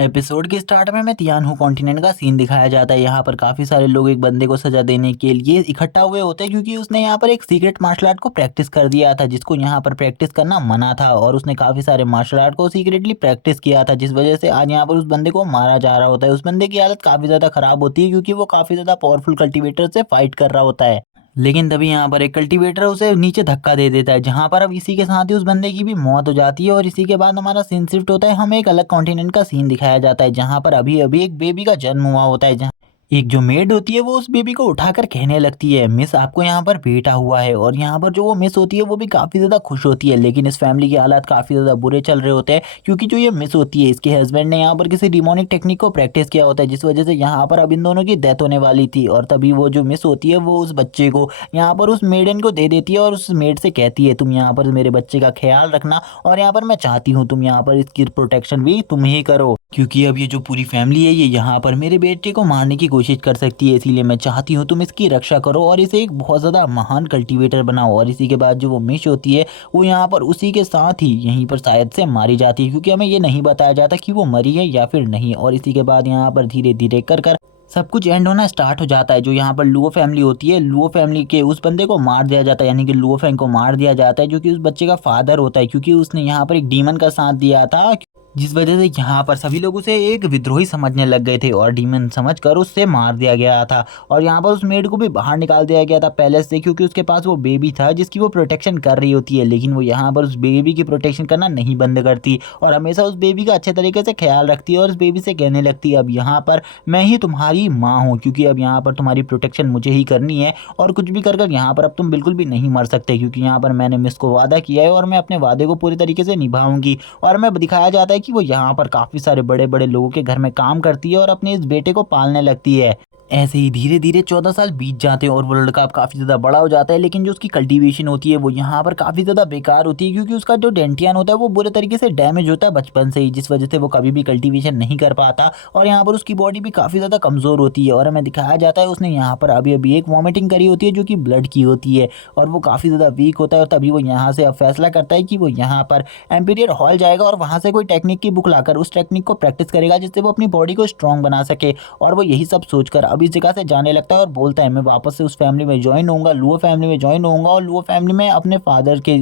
Episode के start में तियानहू continent का सीन दिखाया जाता है। यहाँ पर काफी सारे लोग एक बंदे को सजा देने के लिए इकट्ठा हुए होते हैं क्योंकि उसने यहाँ पर एक सीक्रेट मार्शल आर्ट को प्रैक्टिस कर दिया था जिसको यहाँ पर प्रैक्टिस करना मना था और उसने काफी सारे मार्शल आर्ट को सीक्रेटली प्रैक्टिस किया था जिस वजह से आज यहाँ पर उस बंदे को मारा जा रहा होता है। उस बंदे की हालत काफी ज्यादा खराब होती है क्योंकि वो काफी ज्यादा पावरफुल कल्टीवेटर से फाइट कर रहा होता है। लेकिन तभी यहाँ पर एक कल्टीवेटर उसे नीचे धक्का दे देता है जहाँ पर अब इसी के साथ ही उस बंदे की भी मौत हो जाती है। और इसी के बाद हमारा सीन शिफ्ट होता है, हमें एक अलग कॉन्टिनेंट का सीन दिखाया जाता है जहाँ पर अभी अभी एक बेबी का जन्म हुआ होता है। जहाँ एक जो मेड होती है वो उस बेबी को उठाकर कहने लगती है, मिस आपको यहाँ पर बेटा हुआ है। और यहाँ पर जो वो मिस होती है वो भी काफ़ी ज़्यादा खुश होती है। लेकिन इस फैमिली के हालात काफ़ी ज़्यादा बुरे चल रहे होते हैं क्योंकि जो ये मिस होती है इसके हस्बैंड ने यहाँ पर किसी डिमोनिक टेक्निक को प्रैक्टिस किया होता है जिस वजह से यहाँ पर अब इन दोनों की डेथ होने वाली थी। और तभी वो जो मिस होती है वो उस बच्चे को यहाँ पर उस मेडन को दे देती है और उस मेड से कहती है, तुम यहाँ पर मेरे बच्चे का ख्याल रखना और यहाँ पर मैं चाहती हूँ तुम यहाँ पर इसकी प्रोटेक्शन भी तुम ही करो क्योंकि अब ये जो पूरी फैमिली है ये यहाँ पर मेरे बेटे को मारने की कोशिश कर सकती है। इसीलिए मैं चाहती हूँ तुम इसकी रक्षा करो और इसे एक बहुत ज़्यादा महान कल्टीवेटर बनाओ। और इसी के बाद जो वो मिश होती है वो यहाँ पर उसी के साथ ही यहीं पर शायद से मारी जाती है क्योंकि हमें ये नहीं बताया जाता कि वो मरी है या फिर नहीं। और इसी के बाद यहाँ पर धीरे धीरे कर कर सब कुछ एंड होना स्टार्ट हो जाता है। जो यहाँ पर लुओ फैमिली होती है, लुओ फैमिली के उस बंदे को मार दिया जाता है यानी कि लुओ फैंग को मार दिया जाता है जो कि उस बच्चे का फादर होता है क्योंकि उसने यहाँ पर एक डीमन का साथ दिया था जिस वजह से यहाँ पर सभी लोग उसे एक विद्रोही समझने लग गए थे और डीमन समझकर उससे मार दिया गया था। और यहाँ पर उस मेड को भी बाहर निकाल दिया गया था पैलेस से क्योंकि उसके पास वो बेबी था जिसकी वो प्रोटेक्शन कर रही होती है। लेकिन वो यहाँ पर उस बेबी की प्रोटेक्शन करना नहीं बंद करती और हमेशा उस बेबी का अच्छे तरीके से ख्याल रखती है और उस बेबी से कहने लगती है, अब यहाँ पर मैं ही तुम्हारी माँ हूँ क्योंकि अब यहाँ पर तुम्हारी प्रोटेक्शन मुझे ही करनी है और कुछ भी कर कर यहाँ पर अब तुम बिल्कुल भी नहीं मर सकते क्योंकि यहाँ पर मैंने मिस को वादा किया है और मैं अपने वादे को पूरी तरीके से निभाऊंगी। और हमें दिखाया जाता है कि वो यहाँ पर काफी सारे बड़े बड़े लोगों के घर में काम करती है और अपने इस बेटे को पालने लगती है। ऐसे ही धीरे धीरे 14 साल बीत जाते हैं और वो लड़का अब काफ़ी ज़्यादा बड़ा हो जाता है। लेकिन जो उसकी कल्टीवेशन होती है वो यहाँ पर काफ़ी ज़्यादा बेकार होती है क्योंकि उसका जो डेंटियन होता है वो बुरे तरीके से डैमेज होता है बचपन से ही जिस वजह से वो कभी भी कल्टीवेशन नहीं कर पाता। और यहाँ पर उसकी बॉडी भी काफ़ी ज़्यादा कमज़ोर होती है और हमें दिखाया जाता है उसने यहाँ पर अभी अभी एक वॉमिटिंग करी होती है जो कि ब्लड की होती है और वो काफ़ी ज़्यादा वीक होता है। और तभी वो यहाँ से अब फैसला करता है कि वो यहाँ पर एम्पीरियर हॉल जाएगा और वहाँ से कोई टेक्निक की बुक लाकर उस टेक्निक को प्रैक्टिस करेगा जिससे वो अपनी बॉडी को स्ट्रॉन्ग बना सके। और वो यही सब सोचकर अब इस जगह से जाने लगता है और बोलता है, मैं वापस से उस फैमिली में ज्वाइन होऊंगा, लुओ फैमिली में ज्वाइन होऊंगा और लुओ फैमिली में अपने फादर के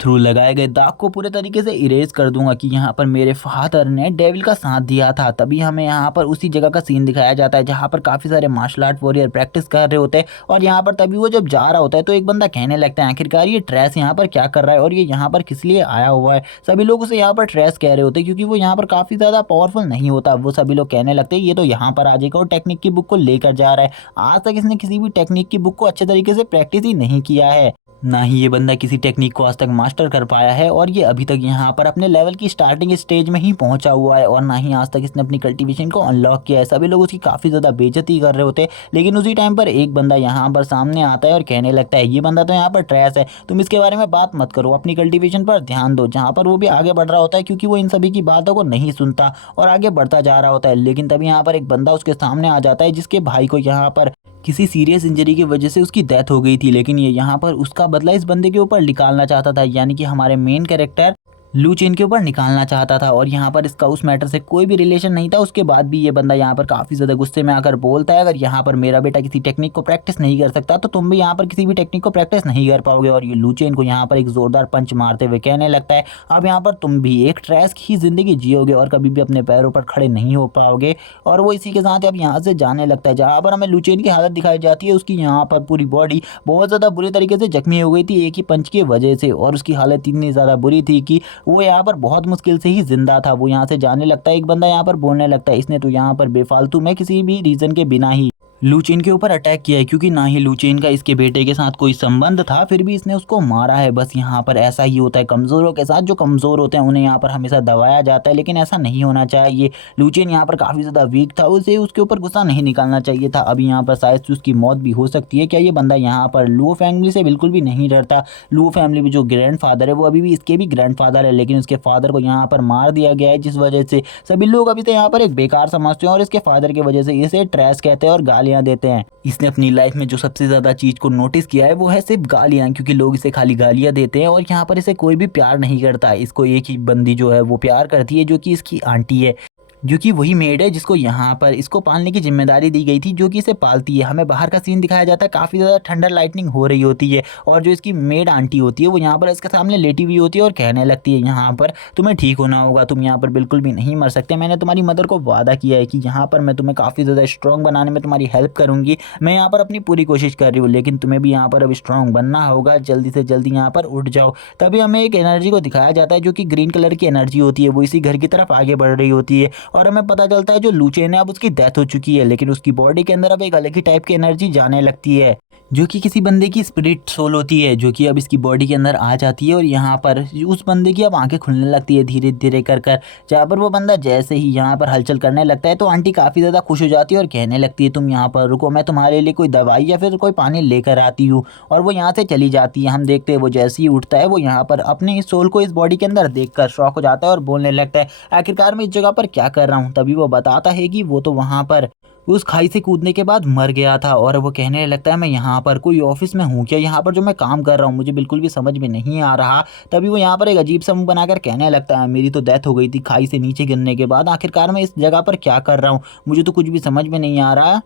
थ्रू लगाए गए दाग को पूरे तरीके से इरेज कर दूंगा कि यहाँ पर मेरे फादर ने डेविल का साथ दिया था। तभी हमें यहाँ पर उसी जगह का सीन दिखाया जाता है जहाँ पर काफ़ी सारे मार्शल आर्ट वॉरियर प्रैक्टिस कर रहे होते हैं। और यहाँ पर तभी वो जब जा रहा होता है तो एक बंदा कहने लगता है, आखिरकार ये ट्रेस यहाँ पर क्या कर रहा है और ये यहाँ पर किस लिए आया हुआ है। सभी लोग उसे यहाँ पर ट्रेस कह रहे होते हैं क्योंकि वो यहाँ पर काफ़ी ज़्यादा पावरफुल नहीं होता। वो सभी लोग कहने लगते हैं ये तो यहाँ पर आ जाएगा और टेक्निक की बुक को लेकर जा रहा है। आज तक इसने किसी भी टेक्निक की बुक को अच्छे तरीके से प्रैक्टिस ही नहीं किया है, ना ही ये बंदा किसी टेक्निक को आज तक मास्टर कर पाया है और ये अभी तक यहाँ पर अपने लेवल की स्टार्टिंग स्टेज में ही पहुंचा हुआ है और ना ही आज तक इसने अपनी कल्टीवेशन को अनलॉक किया है। सभी लोग उसकी काफ़ी ज़्यादा बेइज्जती कर रहे होते हैं। लेकिन उसी टाइम पर एक बंदा यहाँ पर सामने आता है और कहने लगता है, ये बंदा तो यहाँ पर ट्रैश है, तुम इसके बारे में बात मत करो, अपनी कल्टीवेशन पर ध्यान दो। जहाँ पर वो भी आगे बढ़ रहा होता है क्योंकि वो इन सभी की बातों को नहीं सुनता और आगे बढ़ता जा रहा होता है। लेकिन तभी यहाँ पर एक बंदा उसके सामने आ जाता है जिसके भाई को यहाँ पर किसी सीरियस इंजरी की वजह से उसकी डेथ हो गई थी। लेकिन ये यहाँ पर उसका बदला इस बंदे के ऊपर निकालना चाहता था यानी कि हमारे मेन कैरेक्टर लू चेन के ऊपर निकालना चाहता था। और यहाँ पर इसका उस मैटर से कोई भी रिलेशन नहीं था। उसके बाद भी ये बंदा यहाँ पर काफ़ी ज़्यादा गुस्से में आकर बोलता है, अगर यहाँ पर मेरा बेटा किसी टेक्निक को प्रैक्टिस नहीं कर सकता तो तुम भी यहाँ पर किसी भी टेक्निक को प्रैक्टिस नहीं कर पाओगे। और ये लू चेन को यहाँ पर एक ज़ोरदार पंच मारते हुए कहने लगता है, अब यहाँ पर तुम भी एक ट्रैश की ज़िंदगी जियोगे और कभी भी अपने पैरों पर खड़े नहीं हो पाओगे। और वो इसी के साथ अब यहाँ से जाने लगता है। जहाँ पर हमें लू चेन की हालत दिखाई जाती है, उसकी यहाँ पर पूरी बॉडी बहुत ज़्यादा बुरी तरीके से जख्मी हो गई थी एक ही पंच की वजह से और उसकी हालत इतनी ज़्यादा बुरी थी कि वो यहाँ पर बहुत मुश्किल से ही जिंदा था। वो यहाँ से जाने लगता है। एक बंदा यहाँ पर बोलने लगता है, इसने तो यहाँ पर बेफालतू में किसी भी रीजन के बिना ही लू चेन के ऊपर अटैक किया है क्योंकि ना ही लू चेन का इसके बेटे के साथ कोई संबंध था, फिर भी इसने उसको मारा है। बस यहाँ पर ऐसा ही होता है कमज़ोरों के साथ, जो कमज़ोर होते हैं उन्हें यहाँ पर हमेशा दबाया जाता है, लेकिन ऐसा नहीं होना चाहिए। लू चेन यहाँ पर काफ़ी ज़्यादा वीक था, उसे उसके ऊपर गुस्सा नहीं निकालना चाहिए था। अभी यहाँ पर शायद से उसकी मौत भी हो सकती है। क्या ये बंदा यहाँ पर लुओ फैमिली से बिल्कुल भी नहीं डरता। लुओ फैमिली में जो ग्रैंड फादर है वो अभी भी इसके भी ग्रैंड फादर है, लेकिन उसके फादर को यहाँ पर मार दिया गया है जिस वजह से सभी लोग अभी तो यहाँ पर एक बेकार समझते हैं और इसके फादर की वजह से इसे ट्रैश कहते हैं और गालियाँ देते हैं। इसने अपनी लाइफ में जो सबसे ज़्यादा चीज़ को नोटिस किया है वो है सिर्फ गालियाँ, क्योंकि लोग इसे खाली गालियाँ देते हैं और यहाँ पर इसे कोई भी प्यार नहीं करता। इसको एक ही बंदी जो है वो प्यार करती है जो कि इसकी आंटी है। जो कि वही मेड है जिसको यहाँ पर इसको पालने की जिम्मेदारी दी गई थी, जो कि इसे पालती है। हमें बाहर का सीन दिखाया जाता है, काफ़ी ज़्यादा थंडर लाइटनिंग हो रही होती है और जो इसकी मेड आंटी होती है वो यहाँ पर इसके सामने लेटी हुई होती है और कहने लगती है यहाँ पर तुम्हें ठीक होना होगा, तुम यहाँ पर बिल्कुल भी नहीं मर सकते। मैंने तुम्हारी मदर को वादा किया है कि यहाँ पर मैं तुम्हें काफ़ी ज़्यादा स्ट्रॉन्ग बनाने में तुम्हारी हेल्प करूँगी। मैं यहाँ पर अपनी पूरी कोशिश कर रही हूँ, लेकिन तुम्हें भी यहाँ पर अब स्ट्रॉन्ग बनना होगा, जल्दी से जल्दी यहाँ पर उठ जाओ। तभी हमें एक एनर्जी को दिखाया जाता है जो कि ग्रीन कलर की एनर्जी होती है, वो इसी घर की तरफ आगे बढ़ रही होती है और हमें पता चलता है जो लूचेन है अब उसकी डेथ हो चुकी है, लेकिन उसकी बॉडी के अंदर अब एक अलग ही टाइप की एनर्जी जाने लगती है जो कि किसी बंदे की स्पिरिट सोल होती है, जो कि अब इसकी बॉडी के अंदर आ जाती है और यहाँ पर उस बंदे की अब आंखें खुलने लगती है धीरे धीरे कर कर। जहाँ पर वो बंदा जैसे ही यहाँ पर हलचल करने लगता है तो आंटी काफ़ी ज़्यादा खुश हो जाती है और कहने लगती है तुम यहाँ पर रुको, मैं तुम्हारे लिए कोई दवाई या फिर कोई पानी लेकर आती हूँ। और वो यहाँ से चली जाती है। हम देखते हैं वो जैसे ही उठता है वो यहाँ पर अपने इस सोल को इस बॉडी के अंदर देखकर शॉक हो जाता है और बोलने लगता है आखिरकार मैं इस जगह पर क्या कर रहा हूँ। तभी वो बताता है कि वो तो वहाँ पर उस खाई से कूदने के बाद मर गया था और वो कहने लगता है मैं यहाँ पर कोई ऑफिस में हूँ क्या, यहाँ पर जो मैं काम कर रहा हूँ मुझे बिल्कुल भी समझ में नहीं आ रहा। तभी वो यहाँ पर एक अजीब सा मुंह बनाकर कहने लगता है मेरी तो डेथ हो गई थी खाई से नीचे गिरने के बाद, आखिरकार मैं इस जगह पर क्या कर रहा हूँ, मुझे तो कुछ भी समझ में नहीं आ रहा।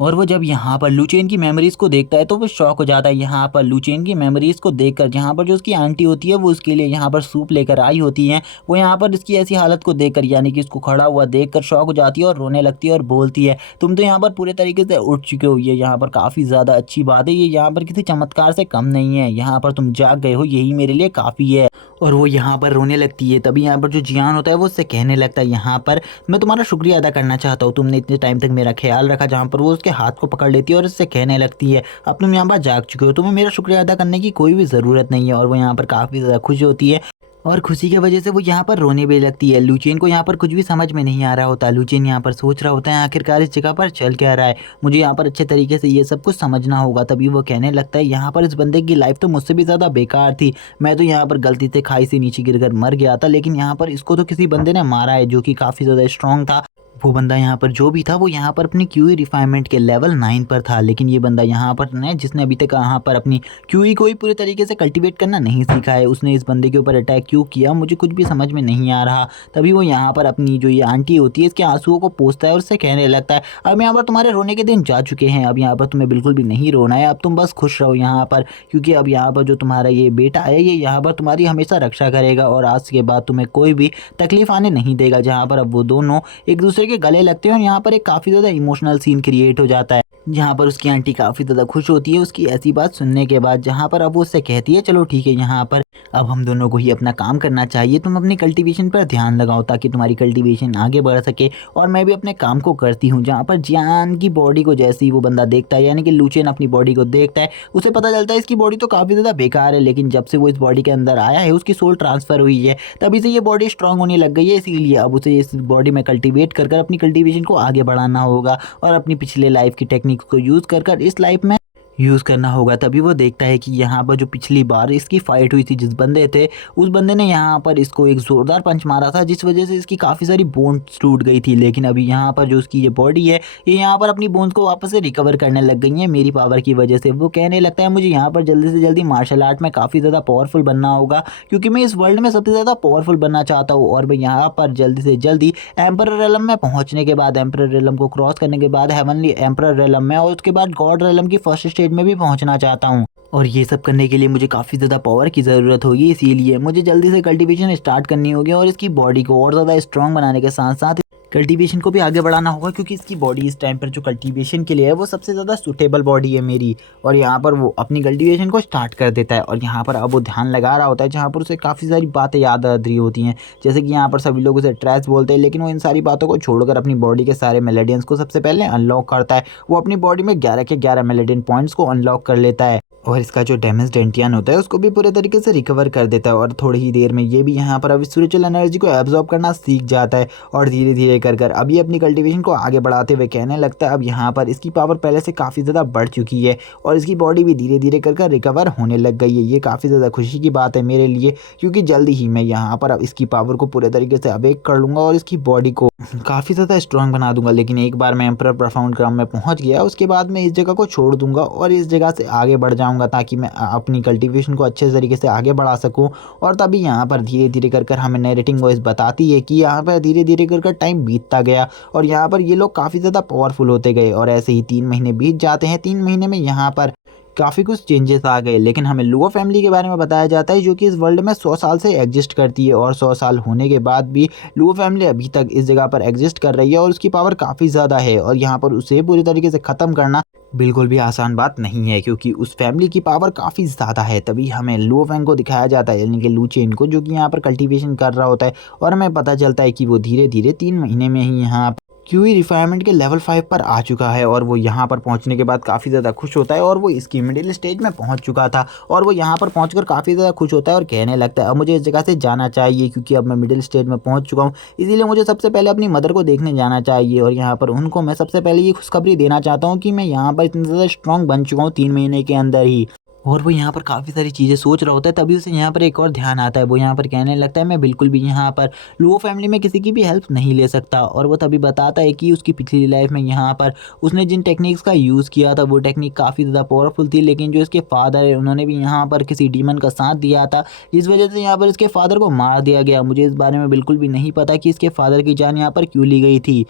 और वो जब यहाँ पर लूचेन की मेमोरीज को देखता है तो वो शॉक हो जाता है यहाँ पर लूचेन की मेमोरीज को देखकर, जहाँ पर जो उसकी आंटी होती है वो उसके लिए यहाँ पर सूप लेकर आई होती हैं। वो यहाँ पर इसकी ऐसी हालत को देखकर यानी कि इसको खड़ा हुआ देखकर शॉक हो जाती है और रोने लगती है और बोलती है तुम तो यहाँ पर पूरे तरीके से उठ चुके हो, ये यहाँ पर काफ़ी ज़्यादा अच्छी बात है, ये यहाँ पर किसी चमत्कार से कम नहीं है, यहाँ पर तुम जाग गए हो यही मेरे लिए काफ़ी है। और वो यहाँ पर रोने लगती है। तभी यहाँ पर जो जियान होता है वो उससे कहने लगता है यहाँ पर मैं तुम्हारा शुक्रिया अदा करना चाहता हूँ, तुमने इतने टाइम तक मेरा ख्याल रखा। जहाँ पर वो उसके हाथ को पकड़ लेती है और उससे कहने लगती है अब तुम यहाँ पर जाग चुके हो, तुम्हें मेरा शुक्रिया अदा करने की कोई भी ज़रूरत नहीं है। और वो यहाँ पर काफ़ी ज़्यादा खुश होती है और खुशी की वजह से वो यहाँ पर रोने भी लगती है। लूचेन को यहाँ पर कुछ भी समझ में नहीं आ रहा होता। लूचेन यहाँ पर सोच रहा होता है आखिरकार इस जगह पर चल क्या रहा है, मुझे यहाँ पर अच्छे तरीके से ये सब कुछ समझना होगा। तभी वो कहने लगता है यहाँ पर इस बंदे की लाइफ तो मुझसे भी ज़्यादा बेकार थी, मैं तो यहाँ पर गलती से खाई से नीचे गिरकर मर गया था, लेकिन यहाँ पर इसको तो किसी बंदे ने मारा है जो कि काफ़ी ज़्यादा स्ट्रांग था। वो बंदा यहाँ पर जो भी था वो यहाँ पर अपनी क्यूई रिफाइनमेंट के लेवल 9 पर था, लेकिन ये बंदा यहाँ पर ने जिसने अभी तक यहाँ पर अपनी क्यूई को ही पूरे तरीके से कल्टीवेट करना नहीं सीखा है, उसने इस बंदे के ऊपर अटैक क्यों किया मुझे कुछ भी समझ में नहीं आ रहा। तभी वो यहाँ पर अपनी जो ये आंटी होती है इसके आंसुओं को पोंछता है और उससे कहने लगता है अब यहाँ पर तुम्हारे रोने के दिन जा चुके हैं, अब यहाँ पर तुम्हें बिल्कुल भी नहीं रोना है, अब तुम बस खुश रहो यहाँ पर, क्योंकि अब यहाँ पर जो तुम्हारा ये बेटा है ये यहाँ पर तुम्हारी हमेशा रक्षा करेगा और आज के बाद तुम्हें कोई भी तकलीफ आने नहीं देगा। जहाँ पर अब वो दोनों एक दूसरे के गले लगते हैं और यहाँ पर एक काफ़ी ज़्यादा इमोशनल सीन क्रिएट हो जाता है, जहाँ पर उसकी आंटी काफ़ी ज़्यादा खुश होती है उसकी ऐसी बात सुनने के बाद। जहाँ पर अब वो उससे कहती है चलो ठीक है यहाँ पर अब हम दोनों को ही अपना काम करना चाहिए, तुम अपनी कल्टीवेशन पर ध्यान लगाओ ताकि तुम्हारी कल्टीवेशन आगे बढ़ सके और मैं भी अपने काम को करती हूँ। जहाँ पर जियान की बॉडी को जैसे ही वो बंदा देखता है यानी कि लूचेन अपनी बॉडी को देखता है उसे पता चलता है इसकी बॉडी तो काफ़ी ज़्यादा बेकार है, लेकिन जब से वो इस बॉडी के अंदर आया है उसकी सोल ट्रांसफ़र हुई है, तभी से ये बॉडी स्ट्रांग होने लग गई है, इसीलिए अब उसे इस बॉडी में कल्टीवेट कर अपनी कल्टीवेशन को आगे बढ़ाना होगा और अपनी पिछले लाइफ की टेक्निक्स को यूज़ कर इस लाइफ में यूज़ करना होगा। तभी वो देखता है कि यहाँ पर जो पिछली बार इसकी फाइट हुई थी जिस बंदे थे उस बंदे ने यहाँ पर इसको एक ज़ोरदार पंच मारा था जिस वजह से इसकी काफ़ी सारी बोन्स टूट गई थी, लेकिन अभी यहाँ पर जो उसकी ये बॉडी है ये यहाँ पर अपनी बोन्स को वापस से रिकवर करने लग गई है मेरी पावर की वजह से। वो कहने लगता है मुझे यहाँ पर जल्दी से जल्दी मार्शल आर्ट में काफ़ी ज़्यादा पावरफुल बनना होगा क्योंकि मैं इस वर्ल्ड में सबसे ज़्यादा पावरफुल बनना चाहता हूँ और मैं यहाँ पर जल्दी से जल्दी एम्परर रेलम में पहुँचने के बाद एम्परर रेलम को क्रॉस करने के बाद हेवनली एम्परर रेलम में और उसके बाद गॉड रेलम की फर्स्ट स्टेज में भी पहुँचना चाहता हूँ। और ये सब करने के लिए मुझे काफ़ी ज़्यादा पावर की ज़रूरत होगी, इसीलिए मुझे जल्दी से कल्टीवेशन स्टार्ट करनी होगी और इसकी बॉडी को और ज़्यादा स्ट्रॉन्ग बनाने के साथ साथ कल्टीवेशन को भी आगे बढ़ाना होगा क्योंकि इसकी बॉडी इस टाइम पर जो कल्टीवेशन के लिए है वो सबसे ज़्यादा सूटेबल बॉडी है मेरी। और यहाँ पर वो अपनी कल्टीवेशन को स्टार्ट कर देता है और यहाँ पर अब वो ध्यान लगा रहा होता है जहाँ पर उसे काफ़ी सारी बातें याद आ रही होती हैं, जैसे कि यहाँ पर सभी लोग उसे ट्रैश बोलते हैं, लेकिन वो इन सारी बातों को छोड़कर अपनी बॉडी के सारे मेलेडियंस को सबसे पहले अनलॉक करता है। वो अपनी बॉडी में 11 के 11 मेलेडियन पॉइंट्स को अनलॉक कर लेता है और इसका जो डैमेज डेंटियन होता है उसको भी पूरे तरीके से रिकवर कर देता है और थोड़ी ही देर में ये भी यहाँ पर अब स्पिरिचुअल एनर्जी को एब्जॉर्ब करना सीख जाता है और धीरे धीरे कर अब ये अपनी कल्टीवेशन को आगे बढ़ाते हुए कहने लगता है अब यहाँ पर इसकी पावर पहले से काफ़ी ज़्यादा बढ़ चुकी है और इसकी बॉडी भी धीरे धीरे कर रिकवर होने लग गई है। ये काफ़ी ज़्यादा खुशी की बात है मेरे लिए क्योंकि जल्दी ही मैं यहाँ पर अब इसकी पावर को पूरे तरीके से अवेक कर लूँगा और इसकी बॉडी को काफ़ी ज़्यादा स्ट्रॉन्ग बना दूंगा। लेकिन एक बार मैं एम्परर प्रोफाउंड ग्राउंड में पहुँच गया उसके बाद मैं इस जगह को छोड़ दूंगा और इस जगह से आगे बढ़ जाऊँगा जाऊँगा ताकि मैं अपनी कल्टीवेशन को अच्छे तरीके से आगे बढ़ा सकूँ। और तभी यहाँ पर धीरे-धीरे कर हम नैरेटिंग वॉइस बताती है कि यहाँ पर धीरे-धीरे कर टाइम बीतता गया और यहाँ पर ये लोग काफ़ी ज़्यादा पावरफुल होते गए और ऐसे ही 3 महीने बीत जाते हैं। 3 महीने में यहाँ पर काफ़ी कुछ चेंजेस आ गए, लेकिन हमें लुओ फैमिली के बारे में बताया जाता है जो कि इस वर्ल्ड में 100 साल से एग्जिस्ट करती है और 100 साल होने के बाद भी लुओ फैमिली अभी तक इस जगह पर एग्जिस्ट कर रही है और उसकी पावर काफ़ी ज़्यादा है और यहाँ पर उसे पूरी तरीके से ख़त्म करना बिल्कुल भी आसान बात नहीं है क्योंकि उस फैमिली की पावर काफ़ी ज़्यादा है। तभी हमें लुओ फैंग को दिखाया जाता है यानी कि लू चेन को, जो कि यहाँ पर कल्टीवेशन कर रहा होता है और हमें पता चलता है कि वो धीरे-धीरे 3 महीने में ही यहाँ क्यूई रिफाइनमेंट के लेवल 5 पर आ चुका है और वो यहाँ पर पहुँचने के बाद काफ़ी ज़्यादा खुश होता है और वो इसकी मिडिल स्टेज में पहुँच चुका था और वो यहाँ पर पहुँचकर काफ़ी ज़्यादा खुश होता है और कहने लगता है अब मुझे इस जगह से जाना चाहिए क्योंकि अब मैं मिडिल स्टेज में पहुँच चुका हूँ, इसीलिए मुझे सबसे पहले अपनी मदर को देखने जाना चाहिए। और यहाँ पर उनको मैं सबसे पहले ये खुशखबरी देना चाहता हूँ कि मैं यहाँ पर इतना ज़्यादा स्ट्रॉन्ग बन चुका हूँ 3 महीने के अंदर ही। और वो यहाँ पर काफ़ी सारी चीज़ें सोच रहा होता है, तभी उसे यहाँ पर एक और ध्यान आता है। वो यहाँ पर कहने लगता है मैं बिल्कुल भी यहाँ पर लुओ फैमिली में किसी की भी हेल्प नहीं ले सकता और वो तभी बताता है कि उसकी पिछली लाइफ में यहाँ पर उसने जिन टेक्निक्स का यूज़ किया था वो टेक्निक काफ़ी ज़्यादा पावरफुल थी, लेकिन जो इसके फादर है उन्होंने भी यहाँ पर किसी डीमन का साथ दिया था जिस वजह से यहाँ पर इसके फादर को मार दिया गया। मुझे इस बारे में बिल्कुल भी नहीं पता कि इसके फादर की जान यहाँ पर क्यों ली गई थी,